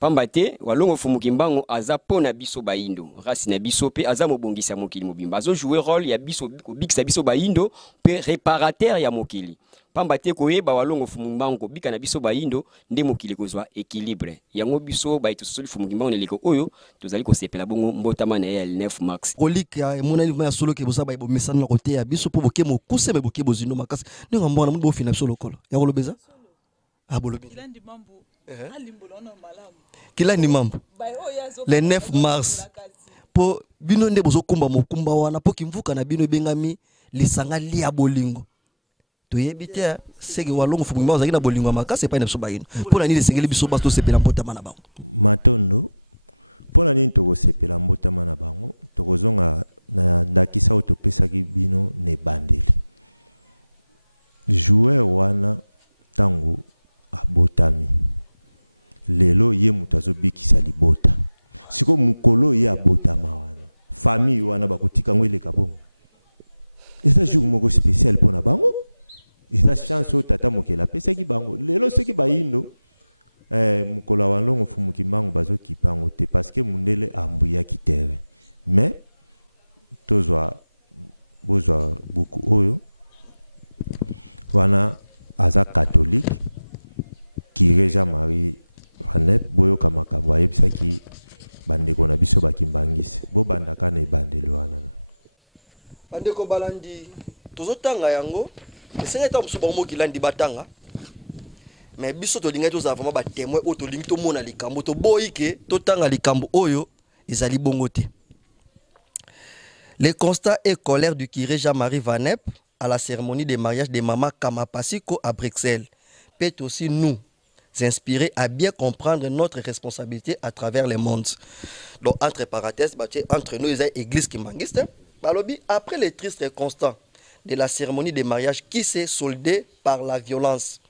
pamba te walongo fumuki mbangu aza pona biso baindo rasi na biso pe aza mobongisa mokili mobimba azo jouer rôle ya biso kobikisa biso baindo pe réparateur ya mokili pamba te koyeba walongo fumuki mbangu kobika na biso baindo nde mokili kozwa équilibre yango biso baito sosoli fumuki mbangu neliko oyo tozali kosepela bongo mbotama na ya 9 mars relique ya mona livre ya solo ke bosa bo message na côté ya biso po boke mo kuse me boke bozindo makasi ndinga mbona mu bo fina biso lokolo ya kolobeza abolobi Kilandi mambo alimbola na malamu Kilandi mambo le 9 mars po bino nde bozo kumba mokumba wana po kimvuka na bino bengami lisanga lia bolingo toyebi te sege walongo fumuki mbangu na bolingo makasi pa na biso bayino pona nini sengeli biso baso sepela mbotama na bango. Matondo pona nini tokosepela mbotama na bango tokozonga na ndakisa otopesaki bino ne bandeli joueur wana tango abotami lelo ye mutu azobikisa libota siko mukolo ye abotama wana famille wana bakotika ngo eleka bongo eza jour moko spécial pona bango eza chance tata mokela apesaki bango lelo soki bayindo mukolo wa walongo fumuki mbangu bazokipa ngo te parce que mundele ambuyaki terrain mais tozwa bozwa buku oyo wana aza catholique Kire Jean-Marie Vanep boyoka makambo ayebisaki bandeko na biso bakimbangisi bo bandaka na ebandeli wana bandeko balandi tozotanga yango esenga ta musu bango kilandi batanga mais biso tolinga tozava vraiment ba témoin o tolingi to mona likambo to boyike totanga likambo oyo ezali bongo te. Le constat et colère du curé Jean-Marie Vanep à la cérémonie de mariage de Mama Kamapasiko à Bruxelles peut aussi nous inspirer à bien comprendre notre responsabilité à travers le monde. Donc, entre parenthèses, entre nous, les églises qui manguisent, après les tristes constats de la cérémonie de mariage qui s'est soldée par la violence,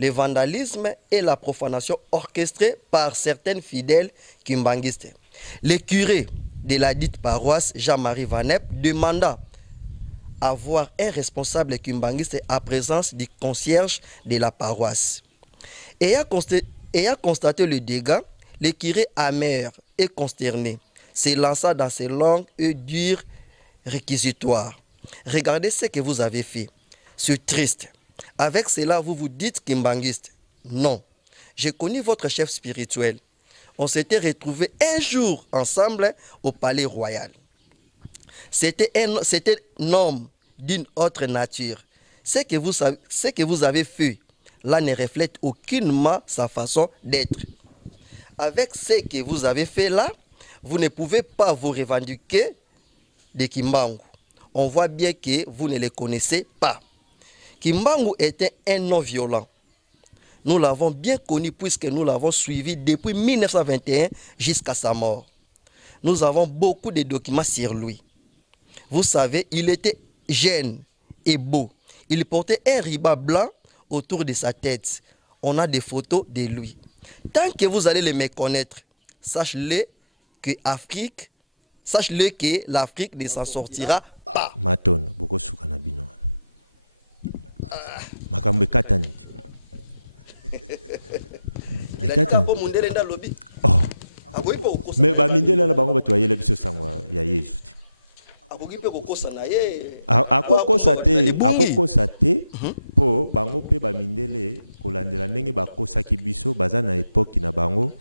le vandalisme et la profanation orchestrée par certains fidèles kimbanguistes. Le curé de la dite paroisse, Jean-Marie Vanep, demanda à voir un responsable kimbanguiste à présence du concierge de la paroisse. Ayant constaté le dégât, le curé amer et consterné se lança dans ses longues et dures réquisitoires. Regardez ce que vous avez fait. C'est triste. Avec cela, vous vous dites kimbanguiste. Non. J'ai connu votre chef spirituel. On s'était retrouvés un jour ensemble au palais royal. C'était un homme d'une autre nature. Ce que vous avez fait là ne reflète aucunement sa façon d'être. Avec ce que vous avez fait là, vous ne pouvez pas vous revendiquer de Kimbangu. On voit bien que vous ne le connaissez pas. Kimbangu était un non violent. Nous l'avons bien connu puisque nous l'avons suivi depuis 1921 jusqu'à sa mort. Nous avons beaucoup de documents sur lui. Vous savez, il était jeune et beau. Il portait un ruban blanc autour de sa tête. On a des photos de lui. Tant que vous allez le méconnaître, sachez-le que l'Afrique ne s'en sortira pas. Matondo, boko suka na bino. Makambe kataniti. Oh. Mais ba mindela na bango bato ayela biso sangwa ya Yesu. Akokosa te po bango pe ba mindele kolandela ndenge bakosa ki biso baza na époque na bango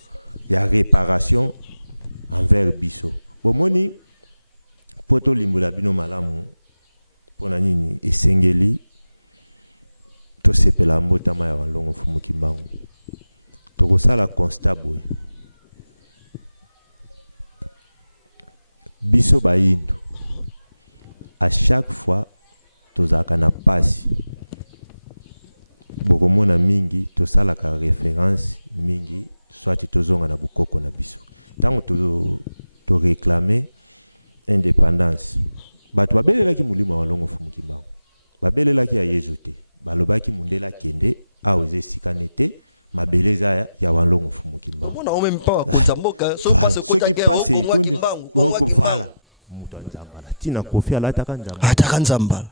ya réparation envers biso. Bomoni poto limbola bino malamu pona nini esengeli to sepela mbotama ya walongo fumu kimbangu. Tokosala constat boye. Biso bayindo. À chaque fois, tozaka na pasi. Bokomona mingi, tosalaka référence mingi, soit tozonga na bukoko na biso. Tango to réclamer indépendance. Bato babelelaki mulimo walongo fumu kimbangu. Babelelaki ya Yesu te. Balobaki mundela kende aweze sikanete mabeleza ya walongo fumu kimbangu. On a même pas konza mboka, so passe kota guerre Kongo kimbangu, Kongo kimbangu. Mutu nzambala. Tina kofi alataka nzambala. Ataka nzambala.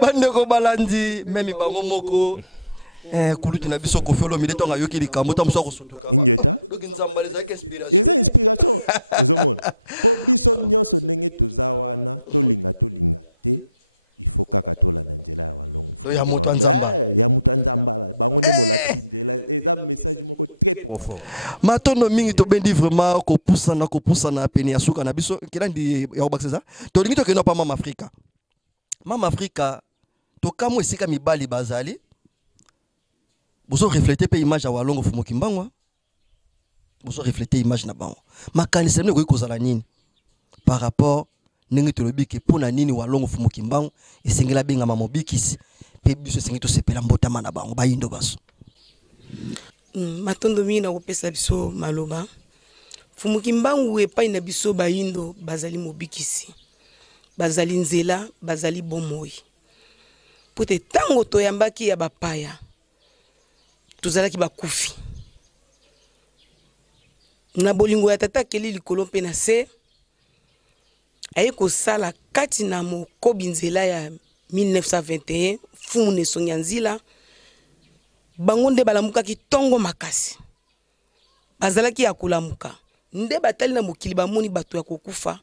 Bandeko balandi memi bango moko kuluti na biso kofi lo milito nga yoki likambo ta muso kosutuka. Ingeta. Nzambala za inspiration. Eza inspiration. Ozomona. Po biso nyonso ndenge tozawana tolinga te. Il faut kaka tola na nzela ya walongo. Ya mutu nzambala. Ya mutu nzambala. Bango nde molati nzela. Eza message moko très profond. Matondo mingi to bendi vraiment ko poussana peni ya suka na biso kilandi ya obakisa. To lingi to keno pa Mama Africa. Mama Africa to kamo esika mibali bazali. Bozo refléter pe image ya walongo fumu kimbangwa. Bozo refléter image na bango. Makanisa ne ko kozala nini par rapport ndenge tolobi ke pona nini walongo fumu kimbangu esengela benga mamobikisi pe biso sengi to sepela mbotama na bango bayindo baso. Matondo mingi na kopesa biso maloba. Fumu kimbangu epai na biso bayindo bazali mobikisi. Bazali nzela, bazali bomoi. Pote tango toyambaki ya bapaya. Tozalaki bakufi. Na bolingo ya tata keli likolo mpe na se. Aye kosala kati na mokobi nzela ya 1921 fumu ne sonyanzila bango nde balamukaki tongo makasi bazalaki ya kolamuka nde batali na mokili bamoni bato ya kokufa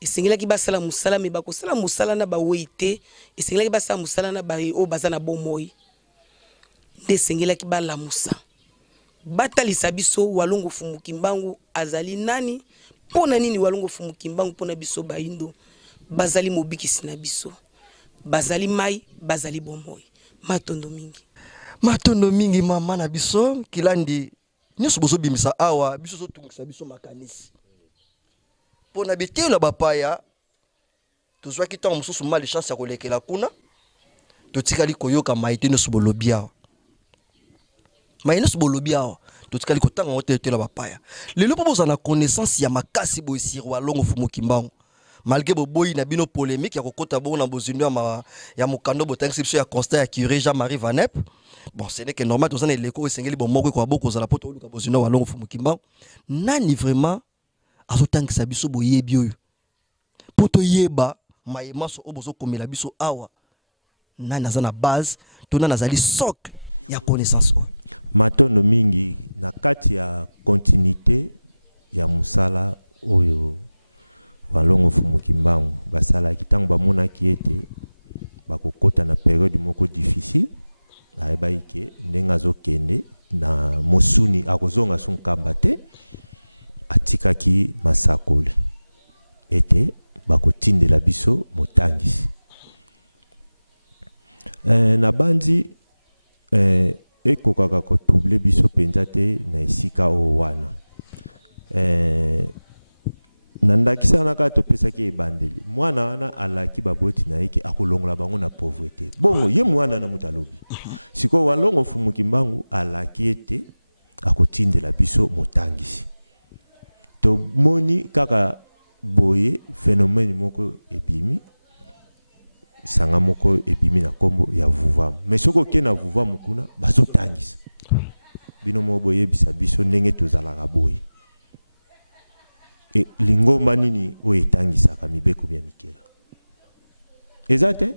esengelaki basala musala me bakosala musala na bawoyi te esengelaki basala musala na baye o baza na bomoi nde esengelaki balamusa batalisa biso walongo fumu kimbangu azali nani. Pona nini walongo fumu kimbangu pona biso bayindo bazali mobikisi na biso bazali mai bazali bomoi matondo mingi mama na biso kilandi nyoso bozo bimisa awa biso so tungisa biso makanisi pona bitelo bapaya tozwaki tango mosusu mali chance ya kolekela kuna totikali koyoka maite nyoso bolobi awa maite nyoso bolobi awa totikali kotanga otetela bapaya lelo po bozana connaissance ya makasi boisir walongo fumu kimbangu malgré boboyi na bino polémique ya kokota bongo na bozindo ya mokando botangisi biso ya constat ya curé Jean-Marie Vanep. Bon, ce n'est que normal tous en eleko esengeli bon moko kwa boko za la poto luka bozindo walongo fumukimba. Nani vraiment azotangisa biso boyebi oyo. Poto yeba mayema so obozo komela biso awa. Nani azana base, to nani azali socle ya connaissance. Matondo mingi na kati ya continuité ya musala oyo walongo fumukimbangu basala kitango bamona kiete bakokota na période moko difficile ayeba ike ndenga zokende na mosuni akozonga sunkamba te atikaki masakoli ete bakotindela biso motangisi na bandi ekokaka kotrouble biso penza te na esika o wana nandakisa naka topesaki ebandeli mwana wana alaki baboti na yeke akolongola bango na pauvreté bongo ye mwana na mutalobi siko walongo fumukimbangu alaki ete akotindela biso motangisi to moni kaka boye phénomène moko ebimi sanga moko ebimi na kombo ya vuvamu mais soko ke na vuvamu kuna bazotangisa bino mo boye bisa biso ndenge tozalaka boye e lingomba nini oyo etangisaka mibeko bya mikela eza te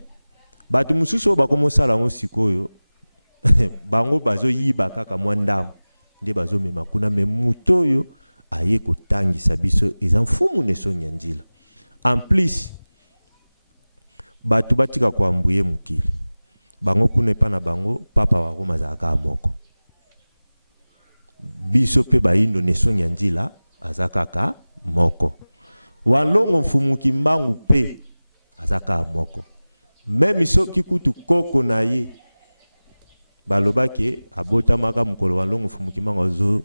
bato mosusu bakomosala ngo sikoyo bango bazoyiba kaka mwa ndamu nde bazomema kuna me mutu oyo aye kotangisa biso eza mfumu nesonya njila en plus bato batika kwambuye mokili bango kuna epa na bango papa bakoma azalaka moko biso pe bayindo nesonya njila azakaka moko walongo mfumukimbangu pe azaka moko même soki kutu koko na ye balobaki abotamaka mukolo walongo mfumukimbangu zo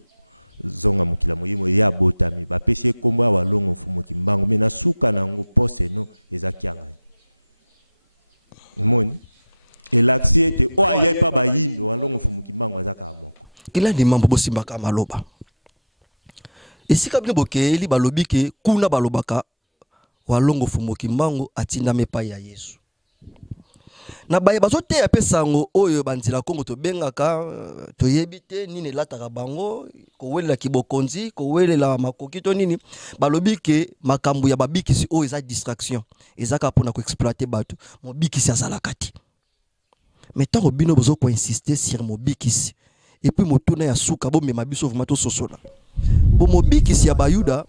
zonga mukila moyimo ya botami bapesi kombo ya walongo mfumukimbangu me na suka nango pose no ezakianga moni elaksi ete o aya pa bayindo walongo mfumukimbangu azaka moko kila ni mambo bosimbaka maloba esika bino bokeeli balobike kuna balobaka walongo fumukimbangu atinda mepa ya Yesu na baye bazoteya pe sango oyo banzila Kongo tobengaka toyebite nini lataka bango kowelela kibokonzi kowelela makoki to nini balobike makambu ya babikisi oyo eza distraction ezaka pona ko exploiter bato mobikisi azalaka ti mais tant bino bozo ko insister sur mobikisi et puis motuna ya suka bo mema biso vraiment to sosola bo mobikisi ya bayuda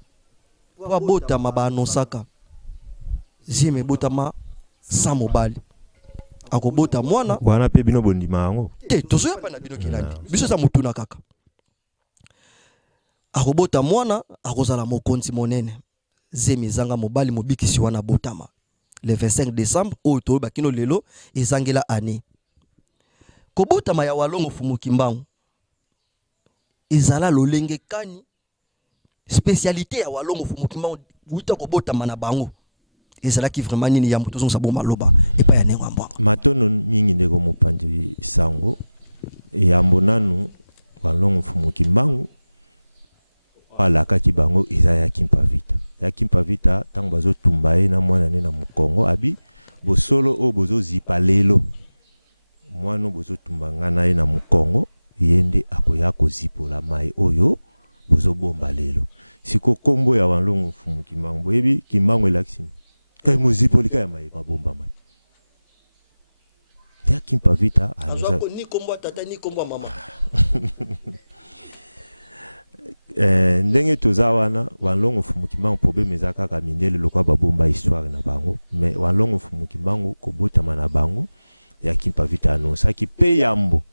wa botama ba annonsaka zime botama sa mobali akobota mwana wana pe bino bondima yango te tozo ya pa na bino kilandi biso za mutuna kaka akobota mwana akozala mokonzi monene zemi zanga mobali mobikisi wana botama le 25 décembre oyo to bakino lelo ezangela année kobotama ya walongo fumukimbangu ezala lolenge kani spécialité ya walongo fumukimbangu wuta kobotama na bango ezala ki vraiment nini ya mutu zonsa bomba loba epa ya nengo ambwa matono mingi ndeko mopanzi sango yambo nanu walongo fumukimbangu alaka ki bango eza ya kimpa vita tango bazo tumbaye na mwana ne na mukongo abi bosolo o bozo zipa lelo mwana bozo tumbanga na ye na mukongo yende akoya ko zipola mai oyo bozo bomba lelo siko kombo ya walongo fumukimbangu boyebi kimbangu elaksini kai mozipolika ya mai mabomba mai ya kimpa vita azwa ko ni kombo tata ni kombo mama ndenge toza wana walongo fumukimbangu problème ezaka ka mindele lokwa babomba histoire na bango mais walongo fumukimbangu kobotama na bango ya kimpa vita anonsaki pe yambo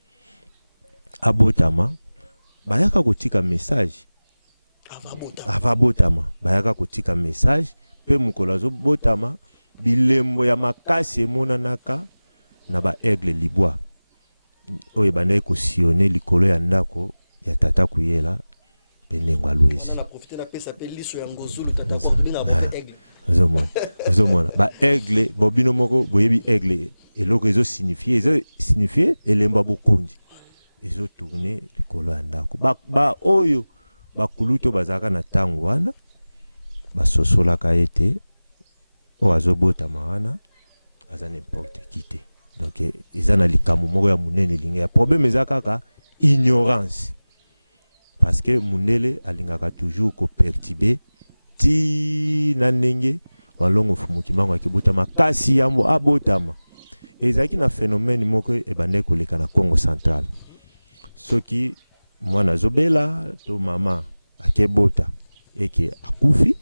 abotama bayaka kotika message avabotama bayaka kotika message pe mukolo azobotama bilembo ya makasi emonanaka na ba aigle libwa oyo bandai kosione likolo ya ndako ya tata kuyela penengo alwezi na profiter na pesa pe liso ya ngozulu tata kwa tubina ba aigle ozomona ba aigle bobino moko boyebi aigle eloko ezo signifier elemba bokonzi ezo tourner likolo ya ndako ba oyo bakuluto bazaka na tango wana basosolaka ete o azobota mawana aza n'importe qui te. Donc eza na likamu moko ya munene lingi ya problème eza kaka ignorance parce que mundele alingaka toujours ko perturber ti na ndenge walongo fumukimango akibotama kasi yambo abotama ezaki na phénomène moko ebande koleka na Congo central soki mwana zobela to mama akebota eke akufi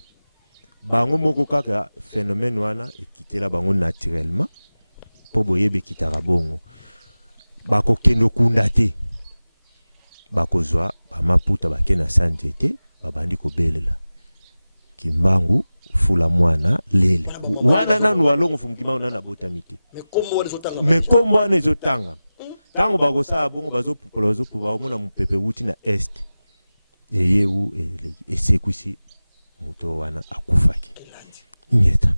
bango moko kaka phénomène wana ekitela bango naturellement po boyebe kitaka bongo bakokendo kunda te bakozwa bamaputa bakena sante te babandi kobelela kimbangu fula mwana lele wana nanu walongo fumukimbangu nana botami te me kombo wana ezotanga tango bakosala bongo bazopupola bazopupa omona mupepe wuti na este eye u esekwisi muto wana akufaki nyeta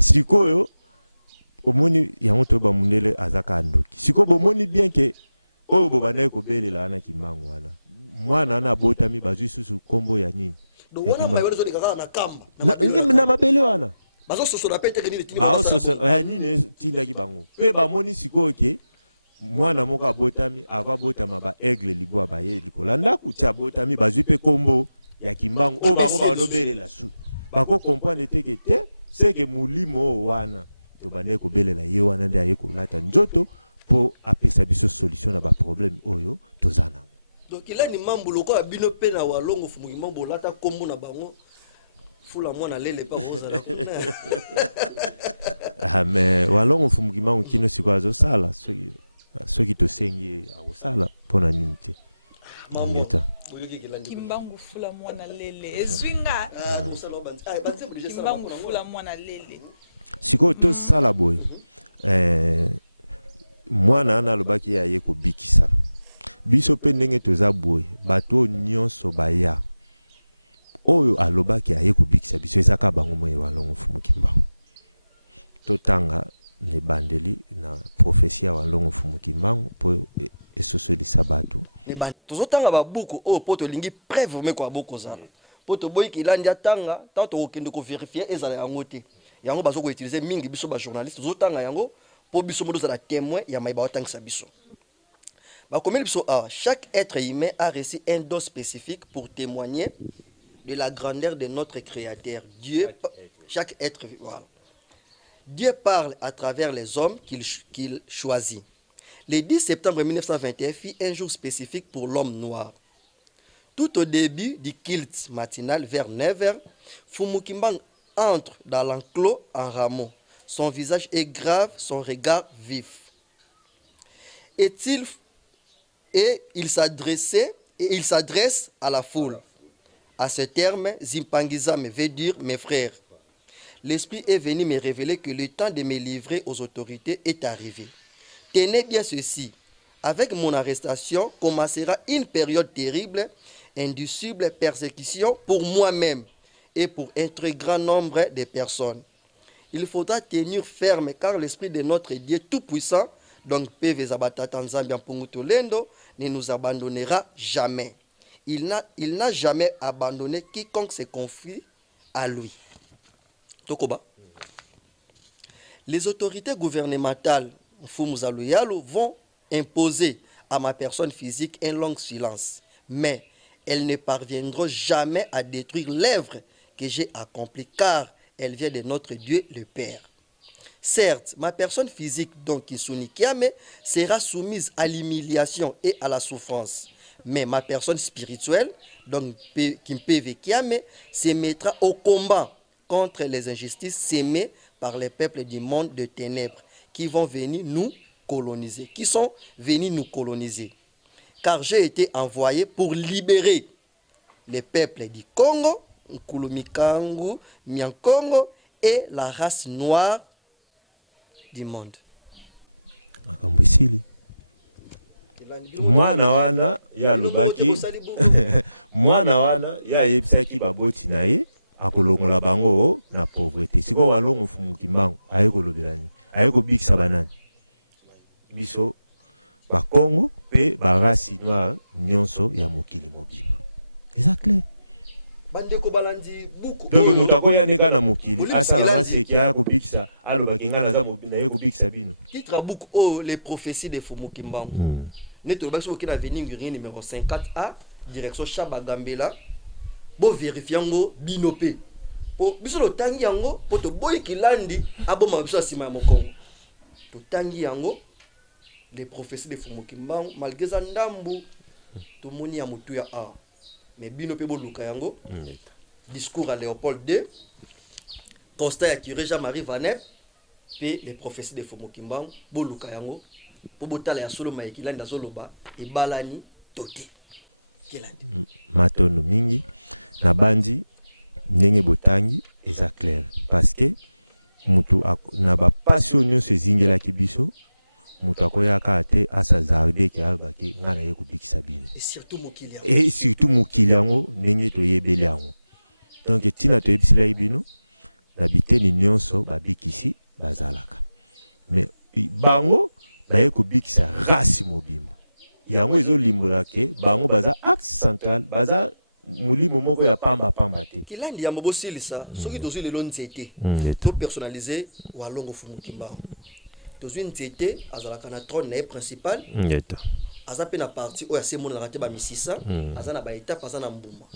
sikoyo omoni yango to bamundele azaka ndoki siko bomoni bien que oyo bobandaki kobelela wana kimbangu wana mwana wana botami bazwi susu kombo ya nini do wana mayolo zo likaka na kamba na mabele wana bazo sosola pete nini tini bazo sosola nini tindaki bango pe bamoni sikoyo ke mwana moko abotami ava botama ba aigle libwa ba ye likola ndaku tia botami bazwi pe kombo ya kimbangu o bango banobelela su bako comprendre teke te c'est que mulimo wana to bande ko belela ye wana nde aye kolata njoto po apesa biso solution na ba problème oyo tozana. Donc il a ni mambulo ko abino pe na walongo fumuki mambo lata kombo na bango fula mwana lele pa rozala. Ah mais walongo fumuki mambo kino sikwazo sala soki to sengi akosala pona nini te. Mambo kimbangu fula mwana lele ezwinga nosala banzi banzi déjà sala kimbangu fula mwana lele siko to sala boy mwana ana lobaki ya ye ko bikisa biso pe ndenge toza boy bato nyonso baya oyo alobaki aye ko bikisa biso ezaka bango moye walongo fumukimba totanga ne bandeli na profesia walongo fumukimbango po esosolisa bato ne ban tozotanga babuku oyo poto lingi preuve me kwa boko zala poto boy kilandi atanga tanto okende ko vérifier ezala yango te yango bazoko utiliser mingi biso ba journaliste tozotanga yango po biso modo za témoin ya maiba otangisa biso ba komeli biso chaque être humain a reçu un don spécifique pour témoigner de la grandeur de notre créateur Dieu chaque être voilà. Dieu parle à travers les hommes qu'il choisit. Le 10 septembre 1921 fut un jour spécifique pour l'homme noir. Tout au début du culte matinal, vers 9h, Fumukimbang entre dans l'enclos en rameau. Son visage est grave, son regard vif. Et il s'adresse à la foule. À ce terme, Zimpangizam veut dire mes frères. L'Esprit est venu me révéler que le temps de me livrer aux autorités est arrivé. Tenez bien ceci. Avec mon arrestation commencera une période terrible, indicible persécution pour moi-même et pour un très grand nombre de personnes. Il faudra tenir ferme car l'Esprit de notre Dieu Tout-Puissant, donc PV Zabatata Nzambi Mpungutolendo, ne nous abandonnera jamais. Il n'a jamais abandonné quiconque se confie à lui. Tokoba. Les autorités gouvernementales vont imposer à ma personne physique un long silence, mais elles ne parviendront jamais à détruire l'œuvre que j'ai accomplie, car elle vient de notre Dieu le Père. Certes, ma personne physique, donc Kisuni Kiame, sera soumise à l'humiliation et à la souffrance, mais ma personne spirituelle, donc Kimpeve Kiame, se mettra au combat contre les injustices sémées par les peuples du monde de ténèbres qui vont venir nous coloniser, qui sont venus nous coloniser. Car j'ai été envoyé pour libérer les peuples du Congo, Nkulumikangu, Nyankongo et la race noire du monde. Mwana wana ya lobaki mwana wana ya yebisaki baboti na ye akolongola bango na pauvreté siko walongo Fumukimbangu aye kolobelani aye kobikisa banani biso ba Congo pe ba race noire nyonso ya mokili mobimba eza clair bandeko balandi buku donc moto akoya neka na mokili asala maseki aya kobikisa alobaki nga naza naye kobikisa bino titre ya buku oyo les prophéties de Fumuki Mbangu ne tolobaki soki na avenue Nguri numéro 54A direction Chaba Gambela bo vérifie yango bino pe po biso lotangi yango po to boyi kilandi aboma biso asima ya mokongo totangi yango les prophéties de Fumuki Mbangu malgré za ndambu tomoni ya mutu ya a mais bino pe boluka yango discours à Léopold II constat ya curé Jean-Marie Vanet pe les prophéties de Fumuki Mbangu boluka yango po botala ya solo maekilanda zoloba ebalani tote kelandi matondo mingi na bandi ndenge botangi eza clair parce que mutu na ba passion nyonso ezingelaki biso mutu akoyaka ate asa zarde ki albaki nga na ye kobikisa bino et surtout mokili yango ndenge toyebeli yango donc tina toyebisila bino na biteni nyonso babikisi bazalaka mais bango baye kobikisa race mobimba yango ezolimbola ke bango baza axe central baza mulimo moko ya pamba te kilandi ya mobosilisa soki tozwi lelo nzete to personnaliser walongo Fumuki Mbangu tozwi nzete azalaka na trône na ye principal aza pe na parti oyo asemonanaka te bamisisa aza na baétape aza na mbuma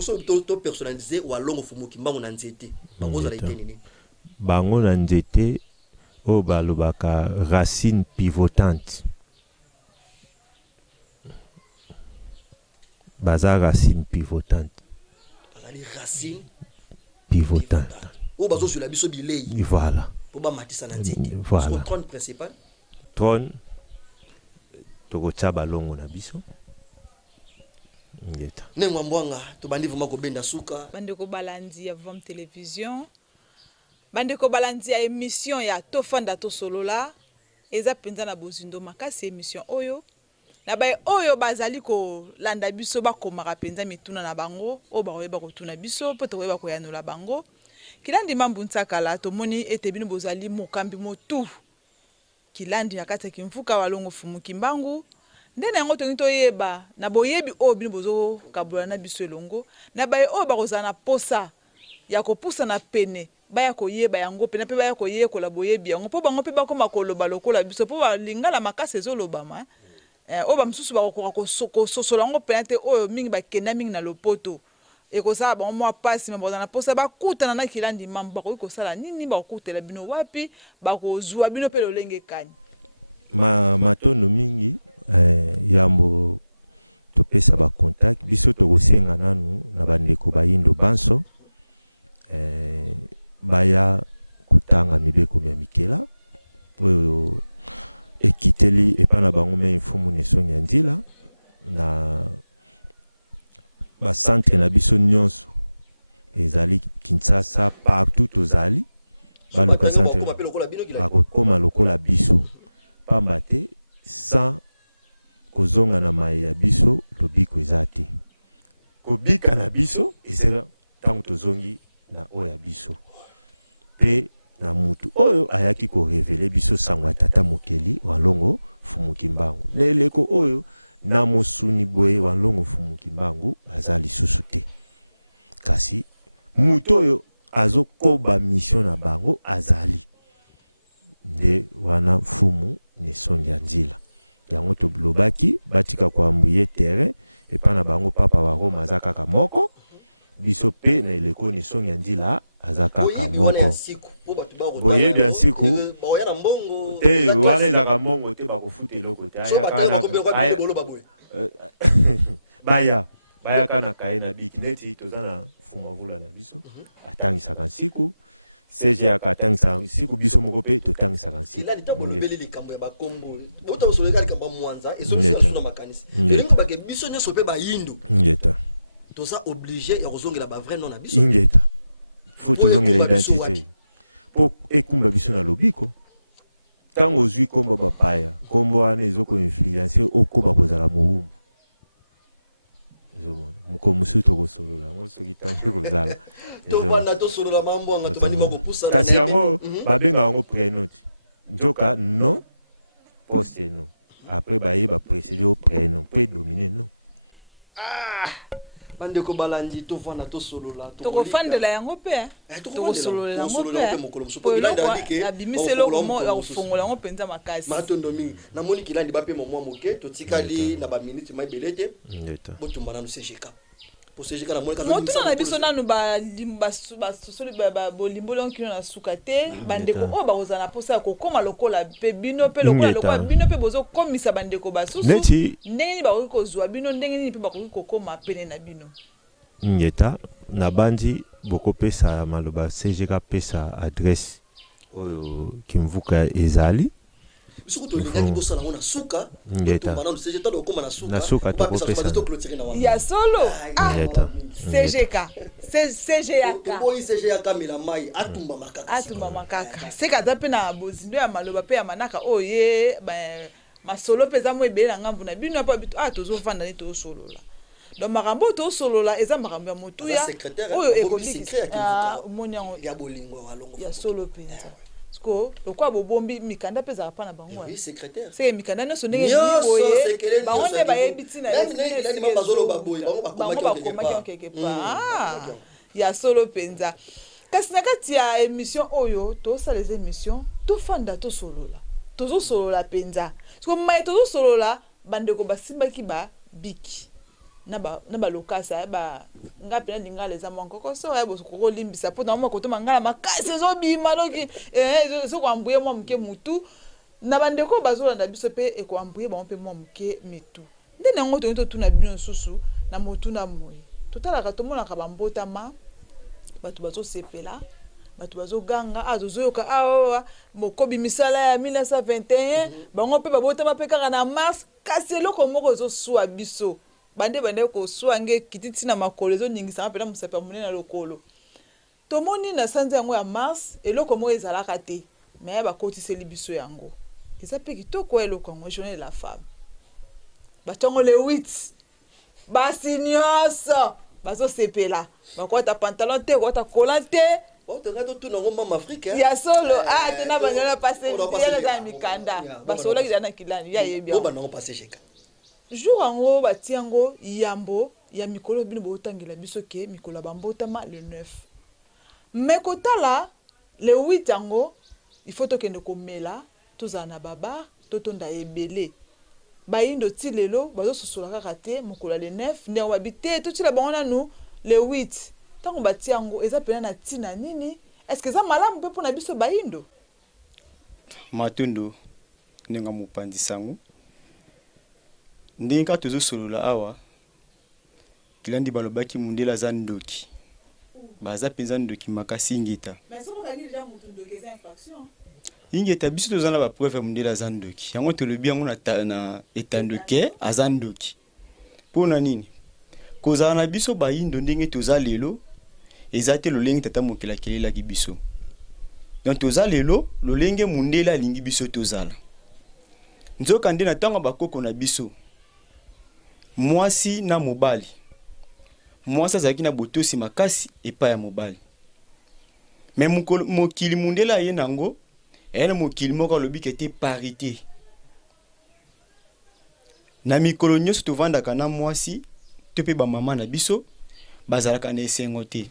soki to personnaliser walongo Fumuki Mbangu na nzete bango ozala eteni nini bango na nzete oyo balobaka racine pivotante baza racine pivotante bazali racine pivotante oyo bazozwela biso bilei voilà po bamatisa na nzete voilà trône principal trône tokotya balongo na biso ngeta nengwa mbwanga tobandi vuma kobenda suka bandeko balandi ya Vom Télévision bandeko balandi ya émission ya tofanda tosolola eza penza na bozindo makasi émission oyo na bay oyo bazali ko landa biso bakomaka penza mituna na bango o bakoyeba kotuna biso po tokoyeba koyanola bango kilandi mambu ntsakala tomoni ete bino bozali mokambi motu kilandi ya kati kimfuka walongo Fumuki Mbangu ndene yango tongi toyeba na boyebi o bino bozo kabula na biso elongo na bay o bakozana na posa ya kopusa na pene baya koyeba yango pena pe baya koyekola boyebi yango po bango pe bakoma koloba lokola biso po balingala makasi ezolobama o bamsusu bakokoka kososola yango pena te oyo mingi bakenda mingi na lopoto ekosala bango mwa pasi bazana posa bakutana na kilandi mambo bakoki kosala nini bakokutela bino wapi bakozwa bino pe lolenge kani matondo mingi yambo topesa ba contact biso tokosenga nanu na bandeko bayindo banso baya kutanga mibeko ya mikela oyo ekiteli epana bango me mfumu nesongi ya nzila na ba centre na biso nyonso ezali Kinshasa partout tozali baluka centre bakokoma lokola biso pamba te sans kozonga na mai ya biso lobiko eza te kobika na biso ezala ntango tozongi na oya biso pe na mutu oyo ayaki ko revele biso sangwa tata mokeli walongo Fumuki Mbangu na eleko oyo na mosuni boye walongo Fumuki Mbangu bazali susu te kasi mutu oyo azokoba mission na bango azali nde wana mfumu nesongi ya nzila yango tolobaki batika kwambuye terrain epana bango papa wa Roma aza kaka moko biso pe na eleko nesongi ya nzila aza kaka moko boye bien siku te wana ezaka mbongo te bakofuta eloko te baya kana kaye na biki neti toza na fumavula na biso atangisaka nsiku CG akatangisa nsiku biso moko pe totangisaka nsiku ila litambo lobeli likambo ya bakombo bota bosoleka likambo mwanza ezo na makanisi elingo bake biso nyoso pe bayindu ngeta toza obligé ya kozongela ba vrai non na biso ngeta faut tozongela identité po ekumba biso na lobiko tango zwi komba bapaya kombo wana ezoko influencer okoba kozala mohumu zomona muko musuto kosolola ngo soki tango kozala to banda to solola mambo anga to bani bakopusa kasi yango babenga yango prénom njoka non poste non après baye ba précéder au prénom peut dominer non bande ko balandi to vana to solola to ko fandela yango pe to ko solola yango pe po ilanda dike abimiselo komo ya kufongola yango penza makasi matondo mingi na moni kilandi ba pe momwa moke to tikali na ba minute mai belete botumba na CGK pour CGK na moni ka moto na biso nanu ba sosoli ba bolimbolo nkino na sukate bande ko o ba kozana posa ko koma lokola pe bino pe lokola bino pe bozo komisa bande ko basusu ndenge ba ko zwa bino ndenge ni pe ba ko koma pene na bino Ngeta na bandi boko pesa maloba CGK pesa adresse oyo kimvuka ezali suku to lingaki bosala ngona suka Ngeta to CGK to koma na suka na suka to pesa ya solo Ngeta CGK CGK boyi CGK mila mai atumba makaka seka zape na bozindo ya maloba pe ya manaka oye masolo peza mo ebela ngambu na bino pa bitu tozo vanda ni to solola donc makambo to solola eza makambo ya motuya oyo ekoliki monyango ya bolingo walongo ya solo penza sko lokwa bobombi mikanda peza pa na bango oui secrétaire c'est mikanda no sondenge boye bango ne bayebiti na nani mabazolo baboye bango bakomaki quelque part ya solo penza kasi na kati ya émission oyo to sa les émissions to fanda to solola tozo solola penza sko mai tozo solola bandeko basimbaki ba biki na ba lokasa ba ngapi na lingala za mongoko so ya boso ko limbisa po na mo ko to mangala makasi zo bima loki zo kwambuye mo mke mutu na bandeko bazola na biso pe e kwambuye ba mpe mo mke mitu ndene ngoto to tuna bino susu na motu na moyi totala ka tomona ka bambota ma batu bazo sepela batu bazo ganga azozo yoka awa mokobi misala ya 1921 bango pe babota ma pe kaka na mars kasi loko moko zo swa biso bande ko swange kititi na makolo zo ningisa pena musape munene na lokolo tomoni na sanza yango ya mars eloko mo ezalaka te mais ba kotiseli biso yango eza pe kitoko eloko ngo journée de la femme batongo le 8 basi nyonso bazo sepela bakwata pantalon te kwata kola te ya solo tena banyana passé ya za mikanda basola kidana kilani ya yebia jour ango batiango yambo ya mikolo bino botangela biso ke mikolo bambotama le 9 mais kotala le 8 ango il faut tokende komela tozana baba totonda ebele bayindo ti lelo bazo sosola kaka te mokolo le 9 nde wabite totila bango nanu le 8 tango batiango eza pena na tina nini est-ce que ça malamu pe pona biso bayindo matondo nenga mopandisango ndenge kaka tozosolola awa kilandi balobaki mundela za ndoki baza mpenza ndoki makasi ingeta ingeta biso tozana bapreuve mundela za ndoki yango tolobi yango na etandoke aza ndoki mpona nini kozala na biso bayindo ndenge toza lelo eza te lolenge tata mokili akelelaki biso donc toza lelo lolenge mundela alingi biso tozala nzoka nde na ntango bakoko na biso mwasi na mobali mwasi azalaki na botosi makasi epai ya mobali me mokili mundela ye nango eyana mokili moko alobi ke te parité na mikolo nyonso tovandaka na mwasi to mpe bamama na biso bazalaka na esengo te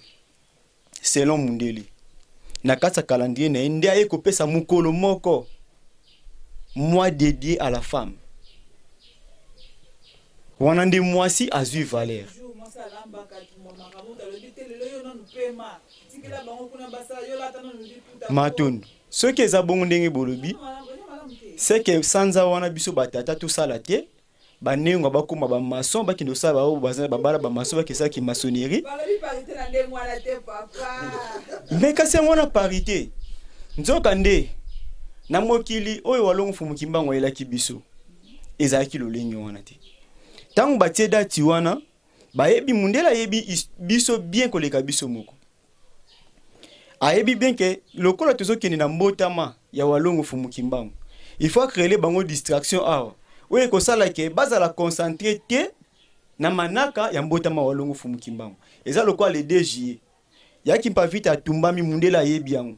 selon mundele na kati ya calendrier na ye nde aye kopesa mokolo moko mois dédié à la femme wana nde mwasi azwi valeur matondo soki eza bongo ndenge bolobi seke sanza wana biso batata tosala te banengo bakoma bamason bakende osala bao babala bamason bakesaki maçonnerie me kasi yango wana parité nzoka nde na mokili oyo walongo fumuki mbango elaki biso ezalaki lolenge wana te ntango batie dati wana bayebi mundela ayebi biso bien koleka biso moko ayebi bien ke lokola tozokende na mbotama ya walongo fumuki mbango il faut créer bango distraction awa oyo ekosala ke bazala concentré te na manaka ya mbotama walongo fumuki mbango eza lokola le 2 juillet yaki mpa vite atumbami mundela ayebi yango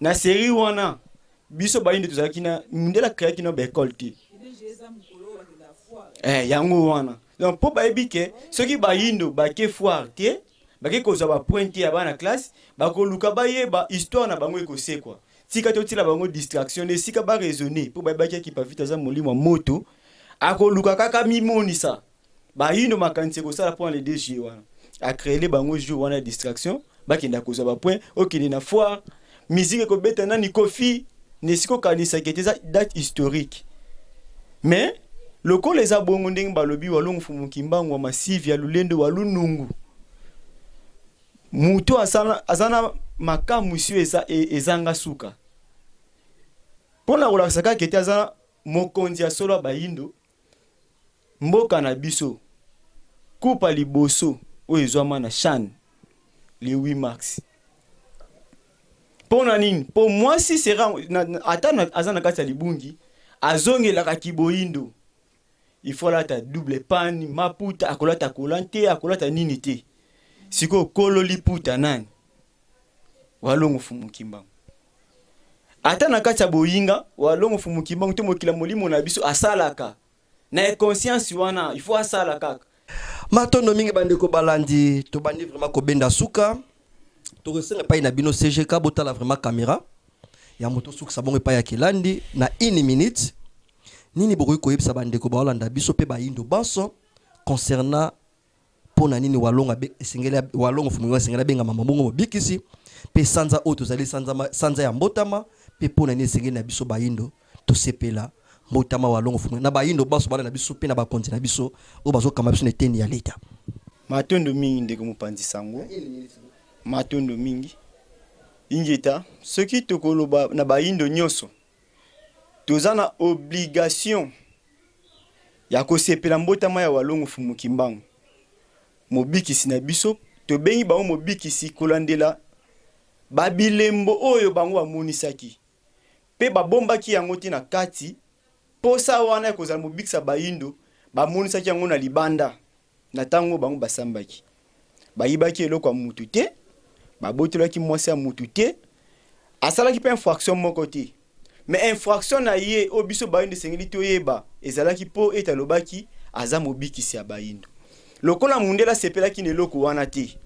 na série wana biso bayindo tozalaki na mundela créaki na baekole te yango wana donc po bayebi ke soki bayindo bake foire te bake kozwa ba point ya bana classe bakoluka bayeba histoire na bango ekosekwa tika totila bango distraction ne sika ba raisonner po bayebaki ki pa vite za molimo moto akoluka kaka mimonisa bayindo makanisi kosala point le DG wana a créer les bango jour wana distraction bakenda kozwa ba point okende na foire musique ko beta na ni kofi ne siko kanisa keteza date historique mais loko les abongo ndenge balobi walongo fumukimbango wa massive ya lulendo walunungu muto azana makamu sio ezanga suka pona kolakisaka kete azana mokonzi ya solo bayindo mboka na biso kupa liboso oyo ezwama na Chan le 8 mars pona nini po mwasi sera ata azana kati ya libungi azongelaka kiboyindo il faut la ta double pan maputa akolata kolante akolata nini te siko kolo liputa nani walongo fumukimbango ata na kati ya boyinga walongo fumukimbango to mokila molimo na biso asalaka na conscience wana il faut asala kaka matondo mingi bandeko balandi to bandi vraiment ko benda suka to resenga pa ina bino CGK botala vraiment caméra ya moto suka sabongo pa ya kilandi na 1 minute nini bokoki koyebisa bandeko baolanda biso pe bayindo banso concernant pona nini walonga esengela walongo fumunga esengela benga mama bongo mobikisi pe sanza o tozali sanza ya mbotama pe pona nini esengela na biso bayindo to sepela mbotama walongo fumunga na bayindo banso bala na biso pe na bakonzi na biso o bazo kama biso neteni ya leta matondo mingi ndeko mopanzi sango matondo mingi ingeta soki tokoloba na bayindo nyoso tozana obligation ya kosepela mbotama ya walongo fumukimbango mobikisi na biso to bengi bango mobikisi kolandela babilembo oyo bango bamonisaki pe babombaki yango te na kati posa wana ya kozala mobikisa bayindo bamonisaki yango na libanda na tango bango basambaki bayibaki eloko ya mutu te babotolaki mwasi ya mutu te asalaki pe infraction moko te mais infraction na ye obiso bayindo sengeli to yeba ezalaki po etalobaki aza mobikisi ya bayindo lokola mundela sepelaki neloko wana te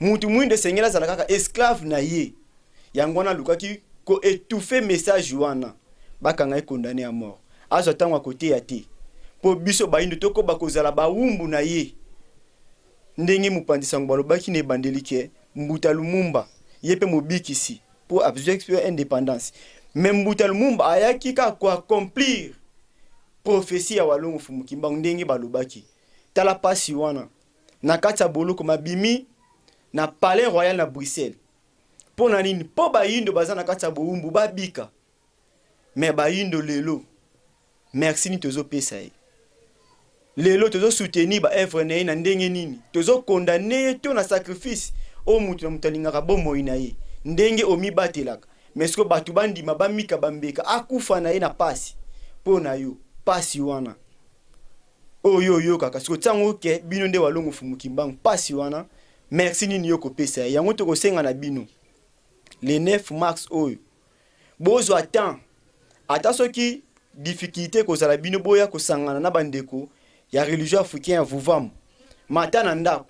mutu mwinde sengela zala kaka esclave na ye yango wana lukaki ko étouffer message wana bakanga condamné à mort azo tangwa côté ya te po biso bayindo toko bakozala bawumbu na ye ndenge mupandisa ngo balobaki ne bandelike Mbuta Lumumba yepe mobikisi pour abject indépendance même Mbuta Lumumba ayaki ka ko accomplir prophétie ya walongo fumukimbango ndenge balobaki tala pasi wana na kati ya boloko mabimi na palais royal na Bruxelles pona nini po bayindo baza na kati ya boumbu babika mais bayindo lelo merci ni tozo pesa ye lelo tozo soutenir ba œuvre na ye na ndenge nini tozo condamner to na sacrifice o mutu na mutalingaka bomo ina ye ndenge omibatelaka mais ce que batu bandima bamika bambeka akufa na ye na pasi pona yo pasi wana oyo kaka siko tsango ke bino nde walongo fumukimbango pasi wana merci nini yo kopesa yango to kosenga na bino le 9 mars oyo bozo attend ata soki difficulté kozala bino boya kosangana na bandeko ya religieux africain ya vuvamu mata na ndako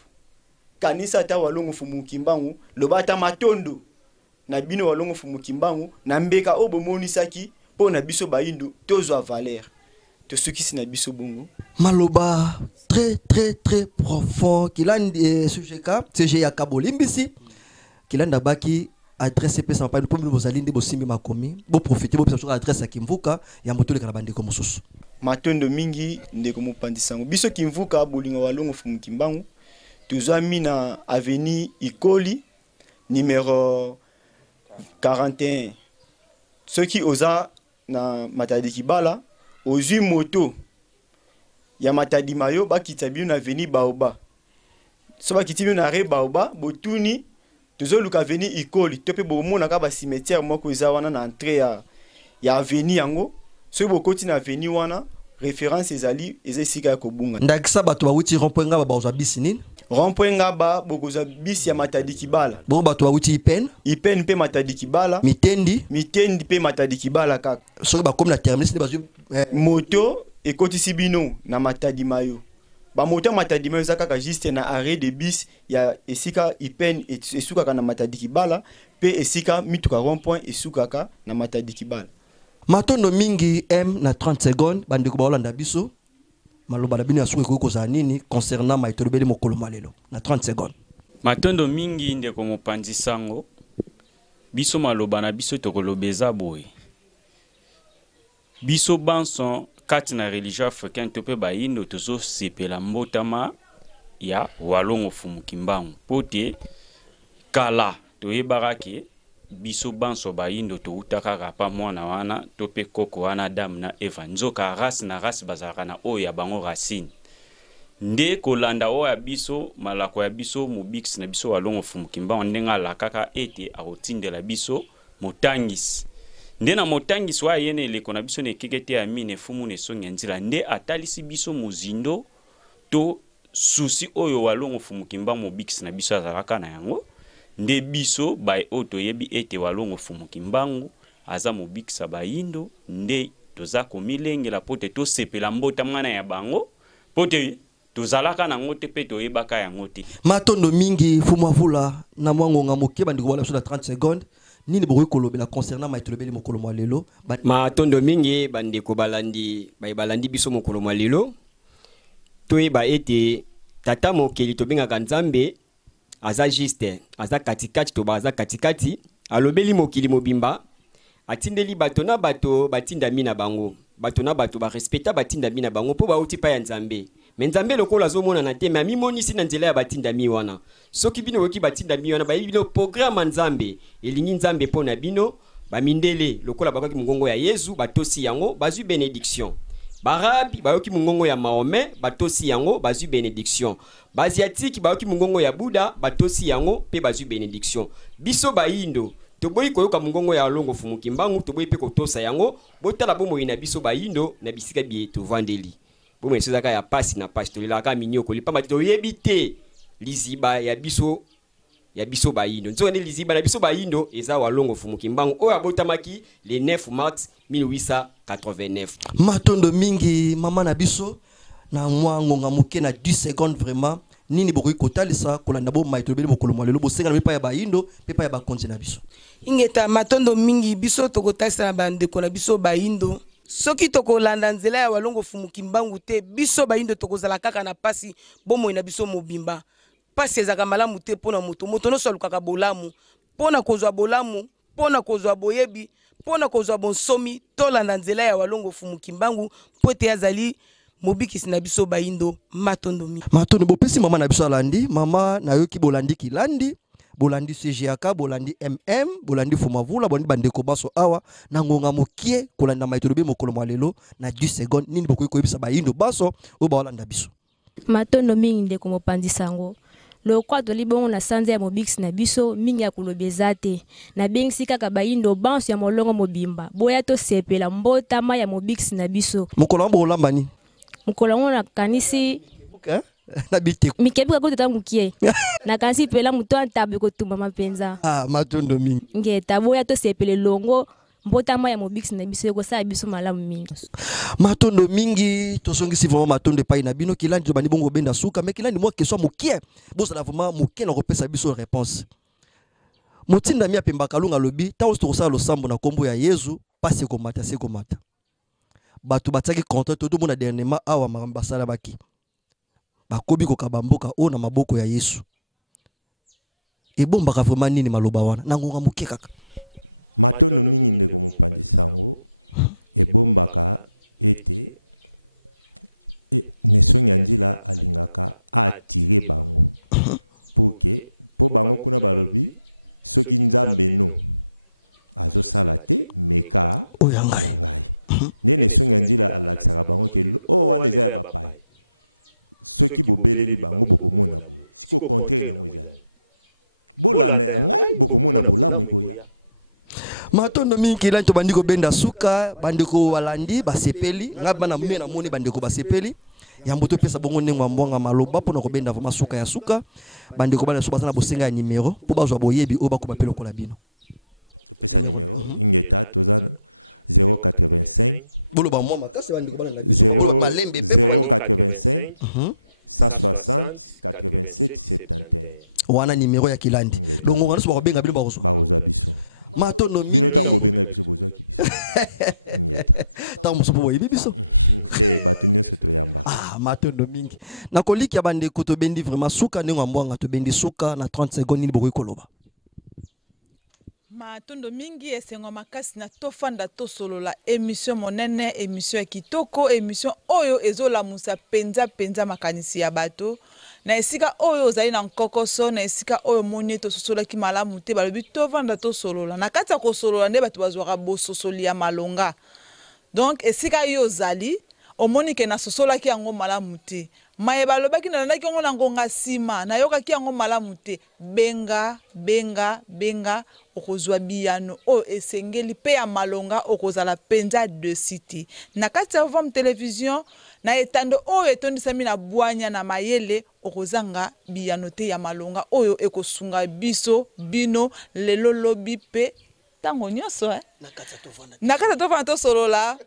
kanisa ta walongo fumukimbango lobata matondo na bino walongo fumukimbango na mbeka obomonisaki po na biso bayindo tozo valeur to sukisi na biso bongo maloba très profond kilandi CG ya kabolimbisi kilanda baki adresse pesa pa pour nous alinde bo simbi makomi bo profiter bo pesa sur adresse ya Kimvuka ya motole kana bandeko mosusu matondo mingi ndeko mopandisango biso Kimvuka bolinga walongo fumukimbango tuzami na avenue Ikoli numéro 41 ceux qui osa na Matadi Kibala ozui moto ya Matadi Mayo bakita bino na avenue Baoba so bakiti bino na re Baoba botuni tozo luka avenue Ikoli tope bomona ka ba cimetière moko eza wana na entrée ya avenue yango so bokoti na avenue wana référence ezali ezesika ya kobunga ndakisa bato bawuti rond-point ngaba bazwa bisi nini rond-point ngaba bokoza bisi ya Matadi Kibala bo bato bawuti ipen pe Matadi Kibala mitendi pe Matadi Kibala kaka so ba comme na terminus ne bazwi moto ekoti sibino na Matadi Mayo bamoteur matadi me eza kaka juste na arrêt de bus ya esika ipen esukaka na matadi kibala pe esika mituka rond point esukaka na matadi kibala. Matondo mingi m na 30 secondes bandeko baolanda biso maloba na bino ya suka kozala nini concernant maitolobeli mokolo malelo na 30 secondes. Matondo mingi ndeko mopanzi sango biso maloba na biso tokolobeza boye biso banson kati na religion africaine tope bayindo tozo sepela mbotama ya walongo fumukimbangu pote kala toyebarake biso banso bayindo toutaka kapa mwana wana tope koko wana Adam na Eva nzoka race na race bazalaka na oyo ya bango racine nde kolanda oyo ya biso malako ya biso mobix na biso walongo fumukimbangu ndenga alakaka ete akotindela biso motangisi nde na motangisi wa yene eleko na biso nekekete ya mine fumu ne songi nzila nde atalisi biso muzindo to susi oyo walongo fumukimbangu mobix na biso azalaka na yango nde biso bai oto yebi ete walongo fumukimbangu aza mobikisa bayindo nde toza komilengela pote to sepela mbota mwana ya bango pote tozalaka na ngote pe toyebaka yango te. Matondo mingi fumu avula na mwangonga moke bandiko bala na 30 secondes nini bokoki kolobela concernant maitolobeli mokolo mwa lelo. Matondo mingi bandeko balandi biso mokolo mwa lelo toyeba ete tata mokeli tobengaka Nzambe aza juste aza katikati to baza katikati alobeli mokili mobimba atindeli bato na bato batinda mina bango bato na bato ba respecta batinda mina bango po bauti pa ya Nzambe mais Nzambe lokola azomona na te mais amimonisi na nzela ya batinda mi wana soki bino woki batinda mi wana bayebi bino programme Nzambe elingi Nzambe po na bino bamindele lokola bakaki mungongo ya Yesu batosi yango bazwi bénédiction Barabi bayoki mungongo ya Mahomet batosi yango bazwi bénédiction Basiatique bayoki mungongo ya Buddha batosi yango pe bazwi bénédiction biso bayindo toboyi koyoka mungongo ya longo fumukimbangu toboyi pe kotosa yango botala bomo ina biso bayindo na bisika biye tovandeli bomo esozaka ya pasi na pasi tolelaka minyo kolipa mati toyebi te liziba ya biso bayindo nzoka ne liziba na biso bayindo eza walongo fumukimbangu oyo abotamaki le 9 mars 1889. Matondo mingi mama na biso na mwangonga moke na 10 secondes vraiment nini bokoki kotalisa kolanda bo maitolobeli mokolo mwa lelo bosenga na pepa ya bayindo pepa ya bakonzi na biso. Ingeta matondo mingi biso tokotalisa na bandeko na biso bayindo soki tokolanda nzela ya walongo fumukimbangu te biso bayindo tokozala kaka na pasi bomoi na biso mobimba pasi ezaka malamu te pona moto no solukaka bolamu pona kozwa bolamu pona kozwa boyebi pona kozwa bonsomi tolanda nzela ya walongo fumukimbangu po te azali mobikisi na biso bayindo matondo mingi. Matondo bopesi mama na biso alandi mama na yoki bolandi kilandi bolandi CGAK bolandi MM bolandi fumavula bolandi bandeko baso awa na ngonga mokie kolanda maitolobeli mokolo mwa lelo na 10 secondes nini bokoki koyebisa bayindo baso o baolanda biso. Matondo mingi ndeko mopanzi sango lokwa tolibongo na sanza ya mobix na biso mingi ya kolobeza te na bengisi kaka bayindo banso ya molongo mobimba boya to sepela mbotama ya mobix na biso mokolo mbo olamba nini mokolo ngo na kanisi na bite mikebuka ko tata mukie na kanisi pela muto antabe ko tumba mapenza matondo mingi ngeta boya to sepele longo mbotama ya mobix na biso ko sa biso malamu mingi. Matondo mingi tosongisi vraiment matondo epai na bino kilandi bani bongo benda suka mais kilandi mo question mokie bosala vraiment mokie na kopesa biso réponse motinda mi apemba kalunga lobi ta osto kosala losambo na kombo ya Yesu pase komata se komata bato bataki content todo mona dernièrement awa mambasala baki bakobi kokaba mboka o na maboko ya Yesu ebombaka vraiment nini maloba wana nangonga mokie kaka matondo mingi ndeko mopanzi sango ebombaka ete nesongi ya nzela alingaka atire bango po bango kuna balobi soki Nzambe no azosala te meka oyo ngai nde nesongi ya nzela alakisaka bango ke o wana eza ya bapaya soki bobeleli bango bokomona boye siko contraire nango ezani bolanda ya ngai bokomona bolamu ekoya. Matondo mingi kilani to bandiko benda suka bandiko walandi basepeli ngaba na mena moni bandiko basepeli yambo to pesa bongo ndengwa mbonga maloba pona ko benda vraiment suka ya suka bandiko bana suba sana bosenga ya numero po bazwa boyebi o bako bapelo kola bino to pesa numero ingeta tozana 085 bolo ba mwa matase bandiko bana 085 160 87 71. Wana numéro ya Kilandi. Donc on va se benga bino barozo. Barozo biso. Matondo mingi. Bino tango benga biso bozo ki biso. Nyeta. Tango so boye biso. Batunyo seto yamba. Ah, matondo mingi. Na koliki ya bande ko to bendi vraiment suka ndenge mbwanga to bendi suka na 30 secondes ni bokoy koloba. Matondo mingi esengo makasi na tofanda to solo la émission monene émission kitoko émission oyo ezola musa penza makanisi ya bato na esika oyo ozali na nkokoso na esika oyo moni to sosola ki malamu te balobi tovanda to solo la na kati ya ko solo la nde bato bazwaka bososoli ya malonga donc esika yo ozali omoni ke na sosola ki yango malamu te maye balobaki na ndaki yango na ngonga sima na yoka ki yango malamu te benga okozwa biyano o esengeli pe ya malonga okozala penza de city na kati ya Vom Télévision na etando oyo etondisami na bwanya na mayele okozanga biyano te ya malonga oyo ekosunga biso bino lelo lobi pe tango nyonso na kati ya tovanda to solola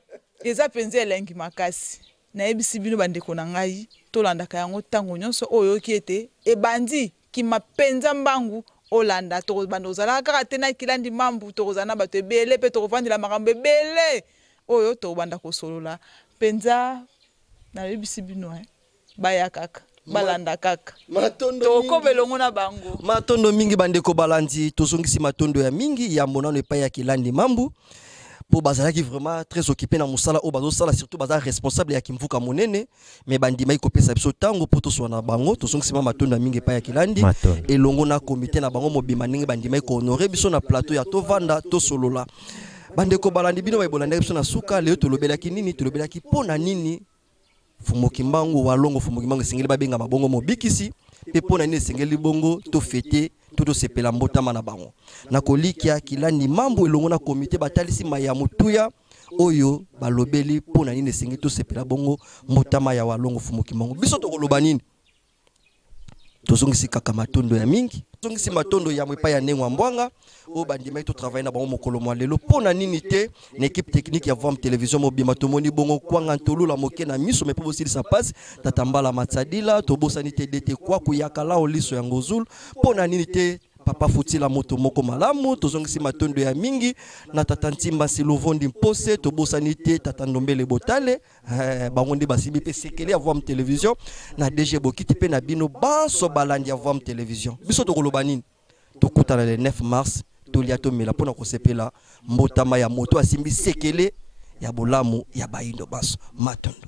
eza penza elengi makasi na ebisi bino bandeko na ngai tolandaka yango tango nyonso oyo kiete ebandi ki mapenza mbangu olanda to bando zala kaka tena Kilandi mambu to zana bato ebele pe to kovandila makambo ebele oyo to banda ko solola penza na ebisi bino baya kaka balanda kaka matondo to ko belongo na bango matondo mingi bandeko balandi tozongisi matondo ya mingi ya monano epai ya Kilandi mambu pour bazalaki vraiment très occupé na musala o bazo sala surtout baza responsable ya kimvuka monene mais bandima ikopesa biso tango po to swana bango to songisi matondo mingi pa ya Kilandi elongo na comité na bango mobima ningi bandima iko honorer biso na plateau ya tovanda to solola bandeko balandi bino bayibolanda biso na suka leo tolobelaki nini tolobelaki pona nini fumoki mbangu walongo fumoki mbangu singeli babenga mabongo mobikisi pe pona nini singeli bongo to fêter tout sepela mbotama na bango na kolikia Kilandi mambo elongo na comité batalisi maya mutuya oyo balobeli pona nini sengi to sepela bongo mbotama ya walongo fumoki mbangu biso to koloba nini tozongisi kaka matondo ya mingi tozongisi matondo ya mwepa ya nengwa mbwanga o bandima to travailler na bango mokolo mwa lelo pona nini te na équipe technique ya Vom Télévision mobima tomoni bongo kwanga ntolula moke na miso mais po sili sa passe tatambala matsadila to bosani te dete kwa kuyakala oliso ya ngozul pona nini te papa futila moto moko malamu tozongisi matondo ya mingi na tatantimba silovondi mpose to bosani te tatandombele botale bango nde basibi pe sekele ya Vom Télévision na DG Bokiti pe na bino banso balandi ya Vom Télévision biso to koloba nini tokutana le 9 mars tolia tomela pona kosepela mbotama ya moto asimbi sekele ya bolamu ya baindo baso matondo